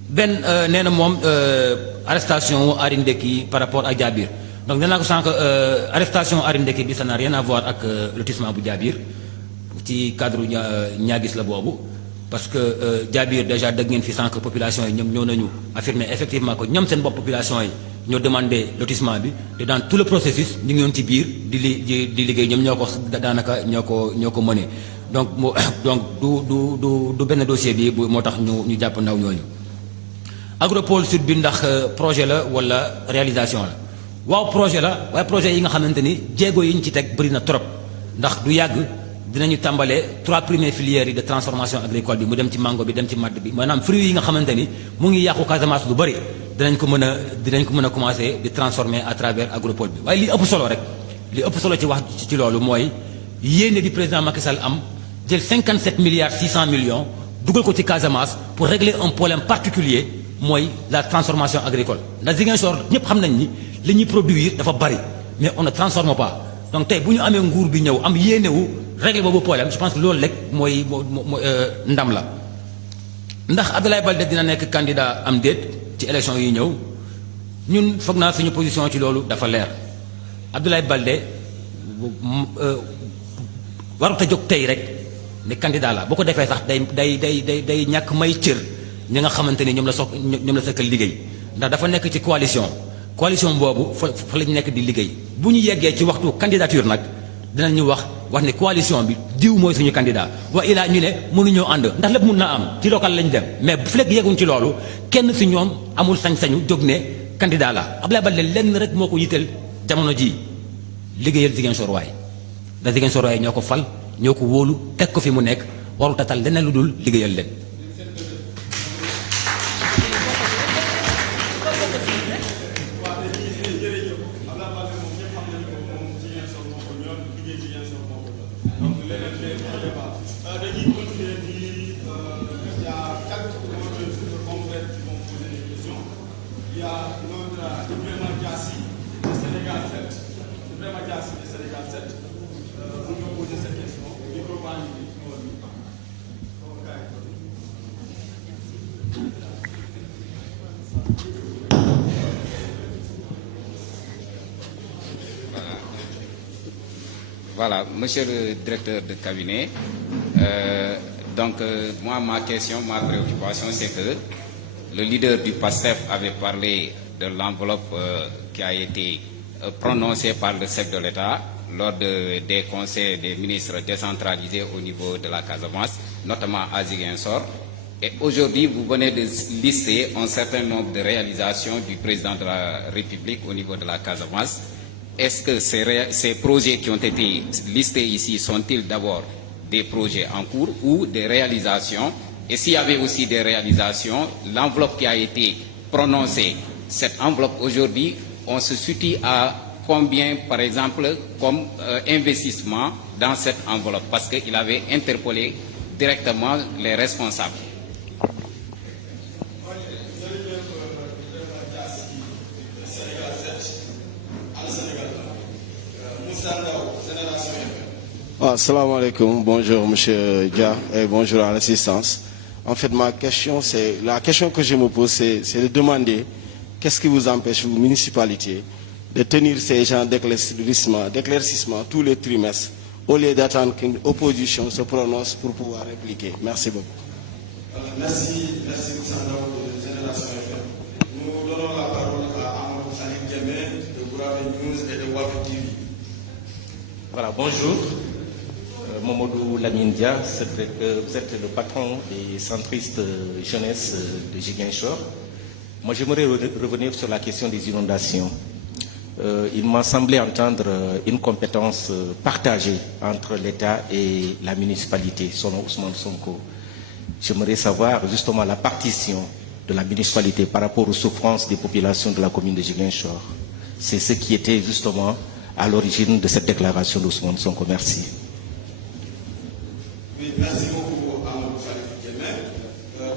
benn nee na moom arrestation Ari Ndeki par rapport ak Diabir donc nee naa ko sànq arrestation Ari Ndeki bi ça n'a rien à voir ak lotissement bu Diabir ci cadre ñaagis la boobu parce que Diabir déjà dëgg ngeen fi sànq population yi ñoom ñoo nañu affirmer effectivement que ñoom seen bopp population yi ñoo demandé lotissement bi te dans tout le processus ñu ngi woon ci biir di liggéey ñoom ñoo ko daanaka ñoo ko mëne donc du benn dossier bi moo tax ñu jàpp ndaw ñooñu. Agropole Sud bi ndax projet la wala réalisation la waaw projet la waaye projet yi nga xamante ni jéego yi ñu ci teg bëri na trop ndax du yàgg dinañu tàmbalee 3 premières filières yi de transformation agricole bi mu dem ci mango bi dem ci madd bi maanaam fruits yi nga xamante ni mu ngi yàqu Casamance lu bëri dinañ ko mën a commencer di transformer à travers Agropole bi waaye li ëpp solo rek li ëpp solo ci wax ci loolu mooy yéene di président Macky Sall am jël 57 milliards 600 millions dugal ko ci Casamance pour régler un problème particulier mooy la transformation agricole ndax Ziguinchor ñëpp xam nañ ni li ñuy produire dafa bari mais on ne transforme pas donc tey bu ñu amee nguur bi ñëw am yéenewu régler boobu problème je pense que loolu rek mooy ndam la ndax Abdoulaye Baldé dina nekk candidat am déet ci élection yi ñëw ñun foog naa suñu position ci loolu dafa leer Abdoulaye Baldé warut a jóg tey rek ne candidat la boo ko defee sax day ñàkk may cër ñi nga xamante ni ñoom la sekkal liggéey ndax dafa nekk ci coalition boobu fa lañu nekk di liggéey bu ñu yeggee ci waxtu candidature nag dinañu wax ni coalition bi diw mooy suñu candidat wa ilaa ñu ne mënuñoo ànd ndax lépp mun naa am ci local lañu dem mais bu fekk yegguñ ci loolu kenn si ñoom amul sañ-sañu jóg ne candidat la Abdoulaye Baldé lenn rek moo ko yitteel jamono ji liggéeyal Ziguinchor waay da Ziguinchor waay ñoo ko fal ñoo ko wóolu teg ko fi mu nekk waru tatal leneen lu dul liggéeyal leen Voilà, monsieur le directeur de cabinet, moi, ma question, ma préoccupation, c'est que le leader du PASTEF avait parlé de l'enveloppe qui a été prononcée par le chef de l'État lors des conseils des ministres décentralisés au niveau de la Casamance, notamment à Ziguinchor. Et aujourd'hui, vous venez de lister un certain nombre de réalisations du président de la République au niveau de la Casamance. Est-ce que ces projets qui ont été listés ici sont-ils d'abord des projets en cours ou des réalisations? Et s'il y avait aussi des réalisations, l'enveloppe qui a été prononcée, cette enveloppe aujourd'hui, on se situe à combien, par exemple, comme investissement dans cette enveloppe? Parce qu'il avait interpellé directement les responsables. Assalamu alaikum, bonjour monsieur Dia et bonjour à l'assistance. En fait, la question que je me pose, c'est de demander qu'est-ce qui vous empêche, vous, municipalité, de tenir ces gens d'éclaircissement tous les trimestres au lieu d'attendre qu'une opposition se prononce pour pouvoir répliquer. Merci beaucoup. Merci Sandra de Génération FM. Nous donnons la parole à Amadou Khalid Diamé de Gourave News et de Walf TV. Voilà, bonjour. Momodou Lamindia, vous êtes le patron des centristes jeunesse de Ziguinchor. Moi, j'aimerais revenir sur la question des inondations. Il m'a semblé entendre une compétence partagée entre l'État et la municipalité, selon Ousmane Sonko. J'aimerais savoir justement la partition de la municipalité par rapport aux souffrances des populations de la commune de Ziguinchor. C'est ce qui était justement à l'origine de cette déclaration d'Ousmane Sonko. Merci. Oui, merci beaucoup à Amadou Khalid Diamé.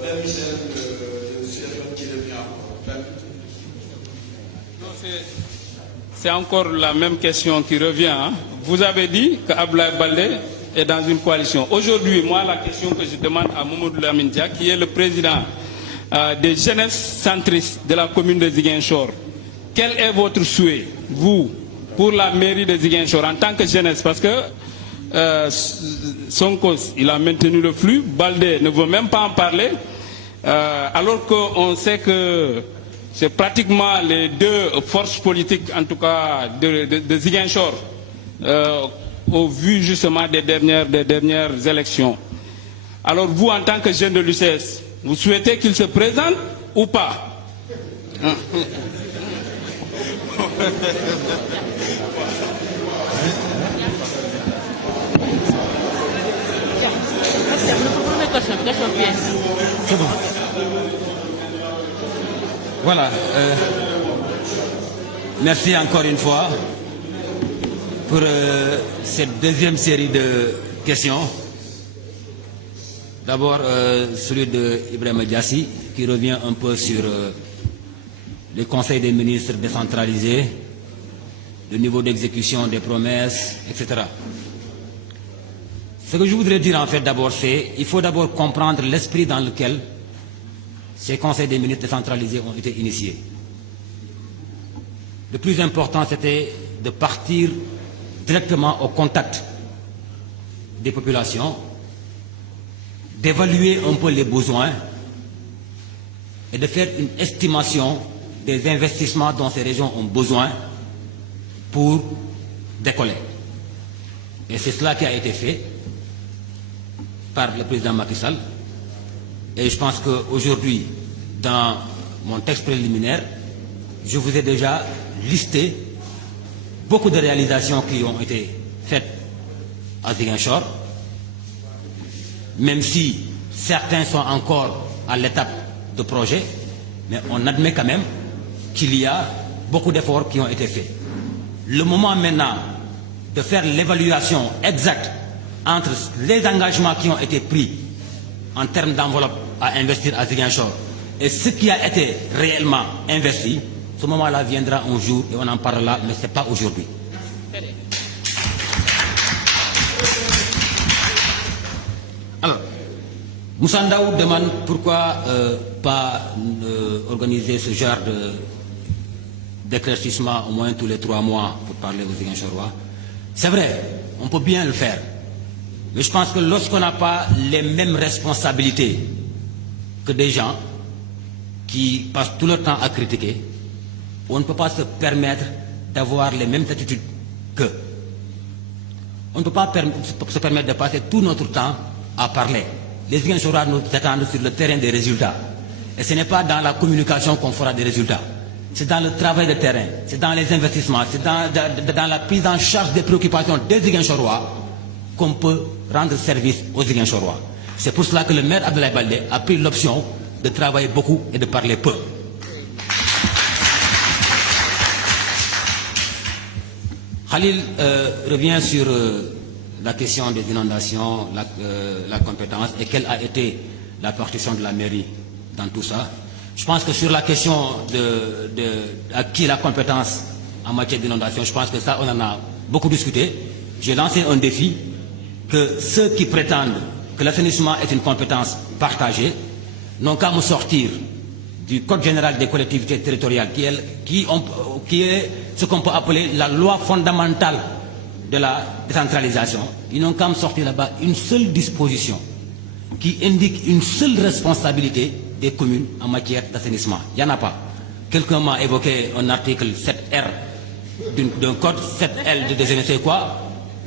Père Michel, de CFM qui revient encore. C'est encore la même question qui revient. Hein. Vous avez dit qu'Ablaye Baldé est dans une coalition. Aujourd'hui, moi, la question que je demande à Momodou Lamine Dia, qui est le président des jeunesses centristes de la commune de Ziguinchor, quel est votre souhait, vous, pour la mairie de Ziguinchor, en tant que jeunesse? Parce que Sonko, il a maintenu le flux, Baldé ne veut même pas en parler, alors qu'on sait que c'est pratiquement les deux forces politiques, en tout cas de Ziguinchor, au vu justement des dernières élections. Alors vous, en tant que jeune de l'UCS, vous souhaitez qu'il se présente ou pas? C'est bon. Voilà. Merci encore une fois pour cette deuxième série de questions. D'abord, celui de Ibrahima Diassi, qui revient un peu sur les conseils des ministres décentralisés, le niveau d'exécution des promesses, etc. Ce que je voudrais dire en fait d'abord, c'est qu'il faut d'abord comprendre l'esprit dans lequel ces conseils des ministres décentralisés ont été initiés. Le plus important, c'était de partir directement au contact des populations, d'évaluer un peu les besoins et de faire une estimation des investissements dont ces régions ont besoin pour décoller. Et c'est cela qui a été fait par le président Macky Sall. Et je pense qu'aujourd'hui, dans mon texte préliminaire, je vous ai déjà listé beaucoup de réalisations qui ont été faites à Ziguinchor, même si certains sont encore à l'étape de projet, mais on admet quand même qu'il y a beaucoup d'efforts qui ont été faits. Le moment maintenant de faire l'évaluation exacte entre les engagements qui ont été pris en termes d'enveloppe à investir à Ziguinchor et ce qui a été réellement investi, ce moment-là viendra un jour et on en parlera, mais ce n'est pas aujourd'hui. Alors, Moussa Ndaw demande pourquoi pas organiser ce genre d'éclaircissement au moins tous les 3 mois pour parler aux Ziguinchorois. C'est vrai, on peut bien le faire. Mais je pense que lorsqu'on n'a pas les mêmes responsabilités que des gens qui passent tout leur temps à critiquer, on ne peut pas se permettre d'avoir les mêmes attitudes qu'eux. On ne peut pas se permettre de passer tout notre temps à parler. Les Ziguinchorois nous attendent sur le terrain des résultats. Et ce n'est pas dans la communication qu'on fera des résultats. C'est dans le travail de terrain, c'est dans les investissements, c'est dans la prise en charge des préoccupations des Ziguinchorois qu'on peut rendre service aux Ziguinchorois. C'est pour cela que le maire Abdoulaye Baldé a pris l'option de travailler beaucoup et de parler peu. Khalil revient sur la question des inondations, la compétence et quelle a été la partition de la mairie dans tout ça. Je pense que sur la question à qui la compétence en matière d'inondation, je pense que ça, on en a beaucoup discuté. J'ai lancé un défi que ceux qui prétendent que l'assainissement est une compétence partagée n'ont qu'à me sortir du Code général des collectivités territoriales, qui est ce qu'on peut appeler la loi fondamentale de la décentralisation. Ils n'ont qu'à me sortir là-bas une seule disposition qui indique une seule responsabilité des communes en matière d'assainissement. Il n'y en a pas. Quelqu'un m'a évoqué un article 7R d'un code, 7L de je ne sais quoi.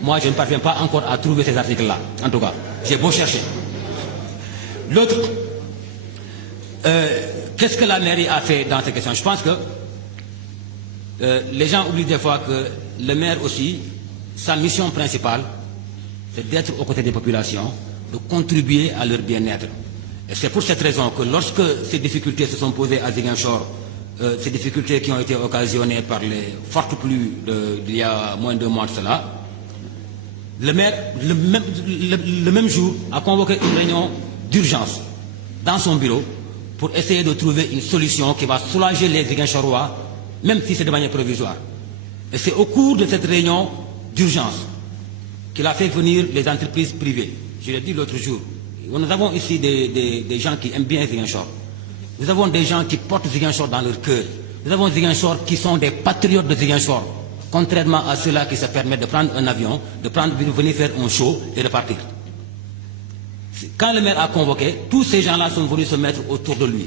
Moi, je ne parviens pas encore à trouver ces articles-là. En tout cas, j'ai beau chercher. L'autre, qu'est-ce que la mairie a fait dans ces questions? Je pense que les gens oublient des fois que le maire aussi, sa mission principale, c'est d'être aux côtés des populations, de contribuer à leur bien-être. Et c'est pour cette raison que lorsque ces difficultés se sont posées à Ziguinchor, ces difficultés qui ont été occasionnées par les fortes pluies d'il y a moins de 2 mois de cela, le maire, le même jour, a convoqué une réunion d'urgence dans son bureau pour essayer de trouver une solution qui va soulager les Ziguinchorois, même si c'est de manière provisoire. Et c'est au cours de cette réunion d'urgence qu'il a fait venir les entreprises privées. Je l'ai dit l'autre jour. Nous avons ici des gens qui aiment bien Ziguinchor. Nous avons des gens qui portent Ziguinchor dans leur cœur. Nous avons Ziguinchor qui sont des patriotes de Ziguinchor, contrairement à ceux-là qui se permettent de prendre un avion, de venir faire un show et de partir. Quand le maire a convoqué, tous ces gens-là sont venus se mettre autour de lui.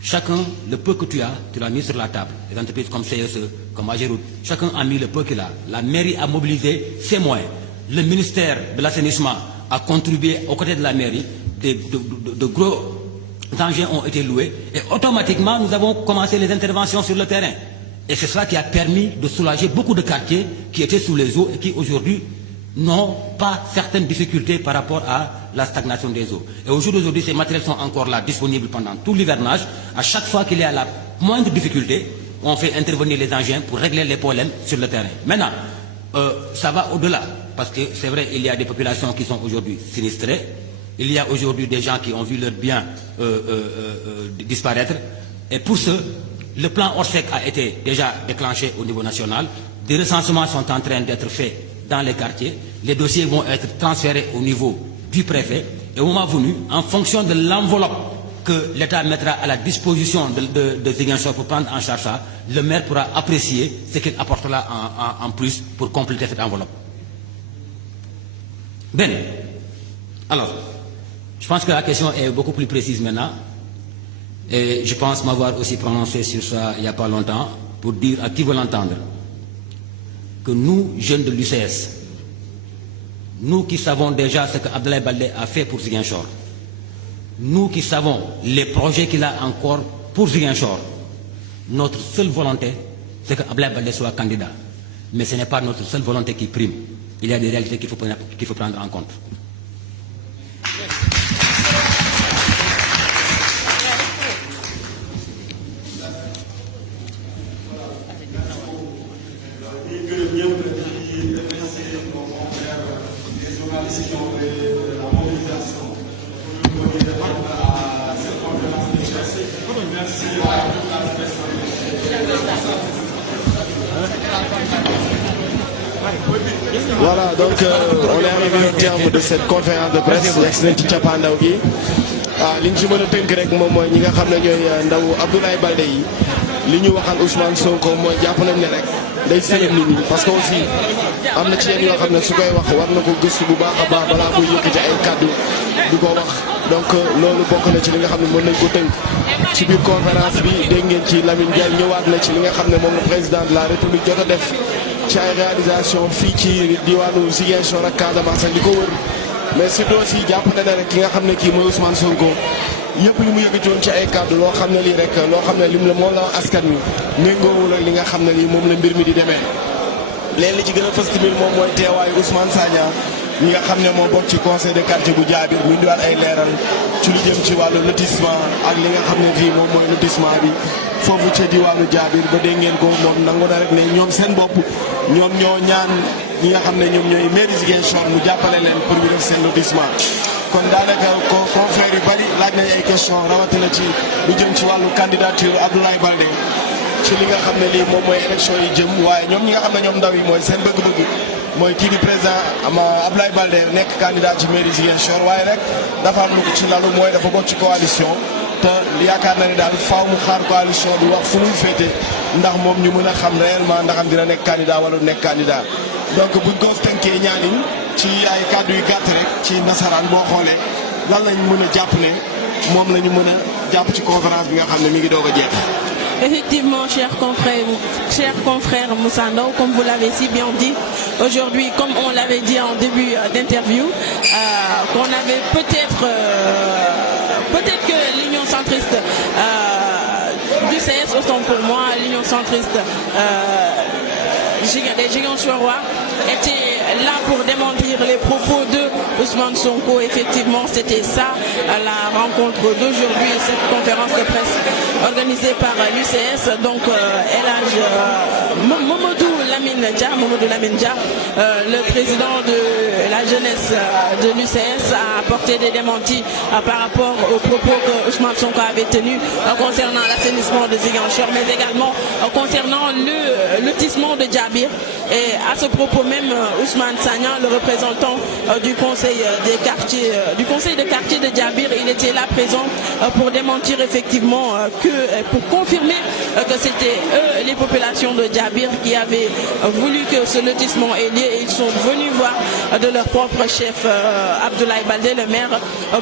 Chacun, le peu que tu l'as mis sur la table. Les entreprises comme CSE, comme Ageroute, chacun a mis le peu qu'il a. La mairie a mobilisé ses moyens. Le ministère de l'assainissement a contribué aux côtés de la mairie. De gros engins ont été loués. Et automatiquement, nous avons commencé les interventions sur le terrain. Et c'est cela qui a permis de soulager beaucoup de quartiers qui étaient sous les eaux et qui aujourd'hui n'ont pas certaines difficultés par rapport à la stagnation des eaux. Et au jour d'aujourd'hui, ces matériels sont encore là, disponibles pendant tout l'hivernage. À chaque fois qu'il y a la moindre difficulté, on fait intervenir les engins pour régler les problèmes sur le terrain. Maintenant, ça va au-delà, parce que c'est vrai, il y a des populations qui sont aujourd'hui sinistrées. Il y a aujourd'hui des gens qui ont vu leurs biens disparaître. Et pour ce, le plan Orsec a été déjà déclenché au niveau national. Des recensements sont en train d'être faits dans les quartiers. Les dossiers vont être transférés au niveau du préfet. Et au moment venu, en fonction de l'enveloppe que l'État mettra à la disposition de Ziguinchor pour prendre en charge ça, le maire pourra apprécier ce qu'il apportera en plus pour compléter cette enveloppe. Bien. Alors, je pense que la question est beaucoup plus précise maintenant. Et je pense m'avoir aussi prononcé sur ça il n'y a pas longtemps pour dire à qui veut l'entendre que nous, jeunes de l'UCS, nous qui savons déjà ce que Abdoulaye Baldé a fait pour Ziguinchor, nous qui savons les projets qu'il a encore pour Ziguinchor, notre seule volonté, c'est que Abdoulaye Baldé soit candidat. Mais ce n'est pas notre seule volonté qui prime. Il y a des réalités qu'il faut prendre en compte. Voilà, donc on est arrivé au terme de cette conférence de presse yegg nañ ci cappaandaw gi li ñu ci mën a tënk rek moom mooy ñi nga xam ne ñooy ndaw Abdoulaye Baldé yi li ñu waxal Ousmane Sonko mooy jàpp nañ ne rek day sëriñ nit ñi parce que aussi am na ci yenn yoo xam ne su koy wax war na ko gëstu bu baax a baax balaa muy yëkkati ay kàddu du ko wax donc loolu bokk na ci li nga xam ne mën nañ ko tënk ci biir conférence bi dégg ngeen ci Lamine Ndiaye ñëwaat na ci li nga xam ne moom la président de la République jot a def ci ay réalisation fii ci diwaanu Ziguinchor ak Casamance ak li ko wër mais surtout aussi jàpp na ne rek ki nga xam ne kii mooy Ousmane Sonko yëpp li mu yëkkati woon ci ay kàddu loo xam ne lii rek loo xam ne lim la moom la askan wi méngoowul ak li nga xam ne lii moom la mbir mi di demee leen li ci gën a fës tamit moom mooy teewaayu Ousmane Sagna ñi nga xam ne moo bokk ci conseil de quartier bu Diabir mu indiwaat ay leeral ci lu jëm ci wàllu lotissement ak li nga xam ne fii moom mooy lotissement bi foofu ca diwaanu Diabir ba dégg ngeen ko moom nangu na rek ne ñoom seen bopp ñoom ñoo ñaan ñi nga xam ne ñoom ñooy mairie Ziguinchor mu jàppale leen pour ñu def seen lotissement kon daanaka confrères yu bari laaj nañ ay question rawatina ci lu jëm ci wàllu candidature Abdoulaye Baldé ci li nga xam ne lii moom mooy élection yi jëm waaye ñoom ñi nga xam ne ñoom ndaw yi mooy seen bëgg-bëgg mooy kii di président Abdoulaye Baldé nekk candidat ci mairie Ziguinchor waaye rek dafa am lu ko ci lalu mooy dafa bokk ci coalition te yaakaar na ni daal faaw mu xaar coalition bi wax fu muy féete ndax moom ñu mën a xam réellement ndax am dina nekk candidat wala du nekk candidat donc buñ ko tënkee ñaanin ci ay kàddu yu gàtt rek ci nasaraan boo xoolee lan lañ mën a jàpp ne moom la ñu mën a jàpp ci conférence bi nga xam ne mi ngi doog a jeex. Effectivement, chers confrères Moussa Ndao, comme vous l'avez si bien dit, aujourd'hui, comme on l'avait dit en début d'interview, qu'on avait peut-être que l'Union centriste du CS, autant pour moi, l'Union centriste des Ziguinchorois était là pour démentir les propos de Ousmane Sonko. Effectivement, c'était ça la rencontre d'aujourd'hui, cette conférence de presse organisée par l'UCS. Donc, Mamadou Lamine Dia, le président de la jeunesse de l'UCS, a apporté des démentis par rapport aux propos que Ousmane Sonko avait tenus concernant l'assainissement de Ziguinchor, mais également concernant le lotissement de Diabir. Et à ce propos même, Ousmane Sagna, le représentant du conseil de quartier de Diabir, il était là présent pour démentir effectivement pour confirmer que c'était eux, les populations de Diabir, qui avaient voulu que ce lotissement ait lieu. Ils sont venus voir de leur propre chef Abdoulaye Baldé, le maire,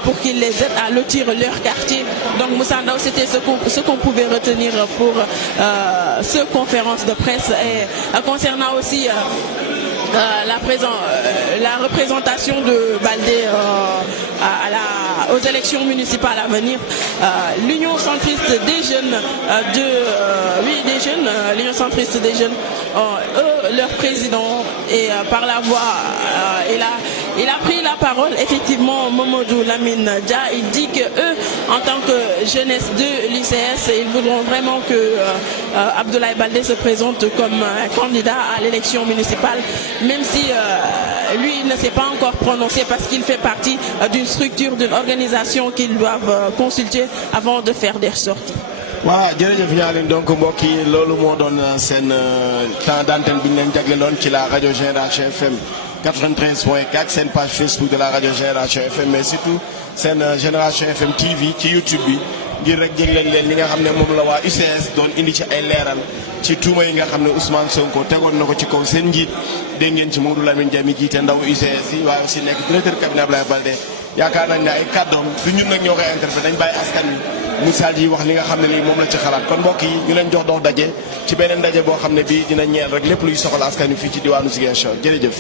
pour qu'il les aide à lotir leur quartier. Donc Moussa Ndao, c'était ce qu'on pouvait retenir pour cette conférence de presse. Et concernant aussi la représentation de Baldé aux élections municipales à venir, l'Union centriste des jeunes l'Union centriste des jeunes, leur président, et par la voix, il a pris la parole. Effectivement, Mamadou Lamine Dia, il dit que eux, en tant que jeunesse de l'UCS, ils voudront vraiment que Abdoulaye Baldé se présente comme candidat à l'élection municipale, même si lui ne s'est pas encore prononcé parce qu'il fait partie d'une structure, d'une organisation qu'ils doivent consulter avant de faire des sorties. Voilà, jërëjëf ñaaleen donc mbokk yi loolu moo doon seen temps d'antenne bi ñu leen jagleeloon ci la rajo Génération FM 93.4 seen page Facebook de la rajo Génération FM, mais surtout seen Génération FM TV ci YouTube bi ngir rek jégleen leen li nga xam ne moom la waa UCS doon indi ci ay leeral ci tuuma yi nga xam ne Ousmane Sonko tegoon na ko ci kaw seen njiit. Dégg ngeen ci Mamadou Lamine Dia mi jiite ndaw UCS yi waaye aussi nekk directeur cabinet Abdoulaye Baldé. yaakaar nañ ne ay kàddoom du ñun nag ñoo koy interprété dañ bàyyi askan wi misaal yi wax li nga xam ne lii moom la ci xalaat kon mbokk yi ñu leen jox dox daje ci beneen daje boo xam ne bii dina ñeel rek lépp luy soxla askan wi fii ci diwaanu Ziguinchor jërëjëf.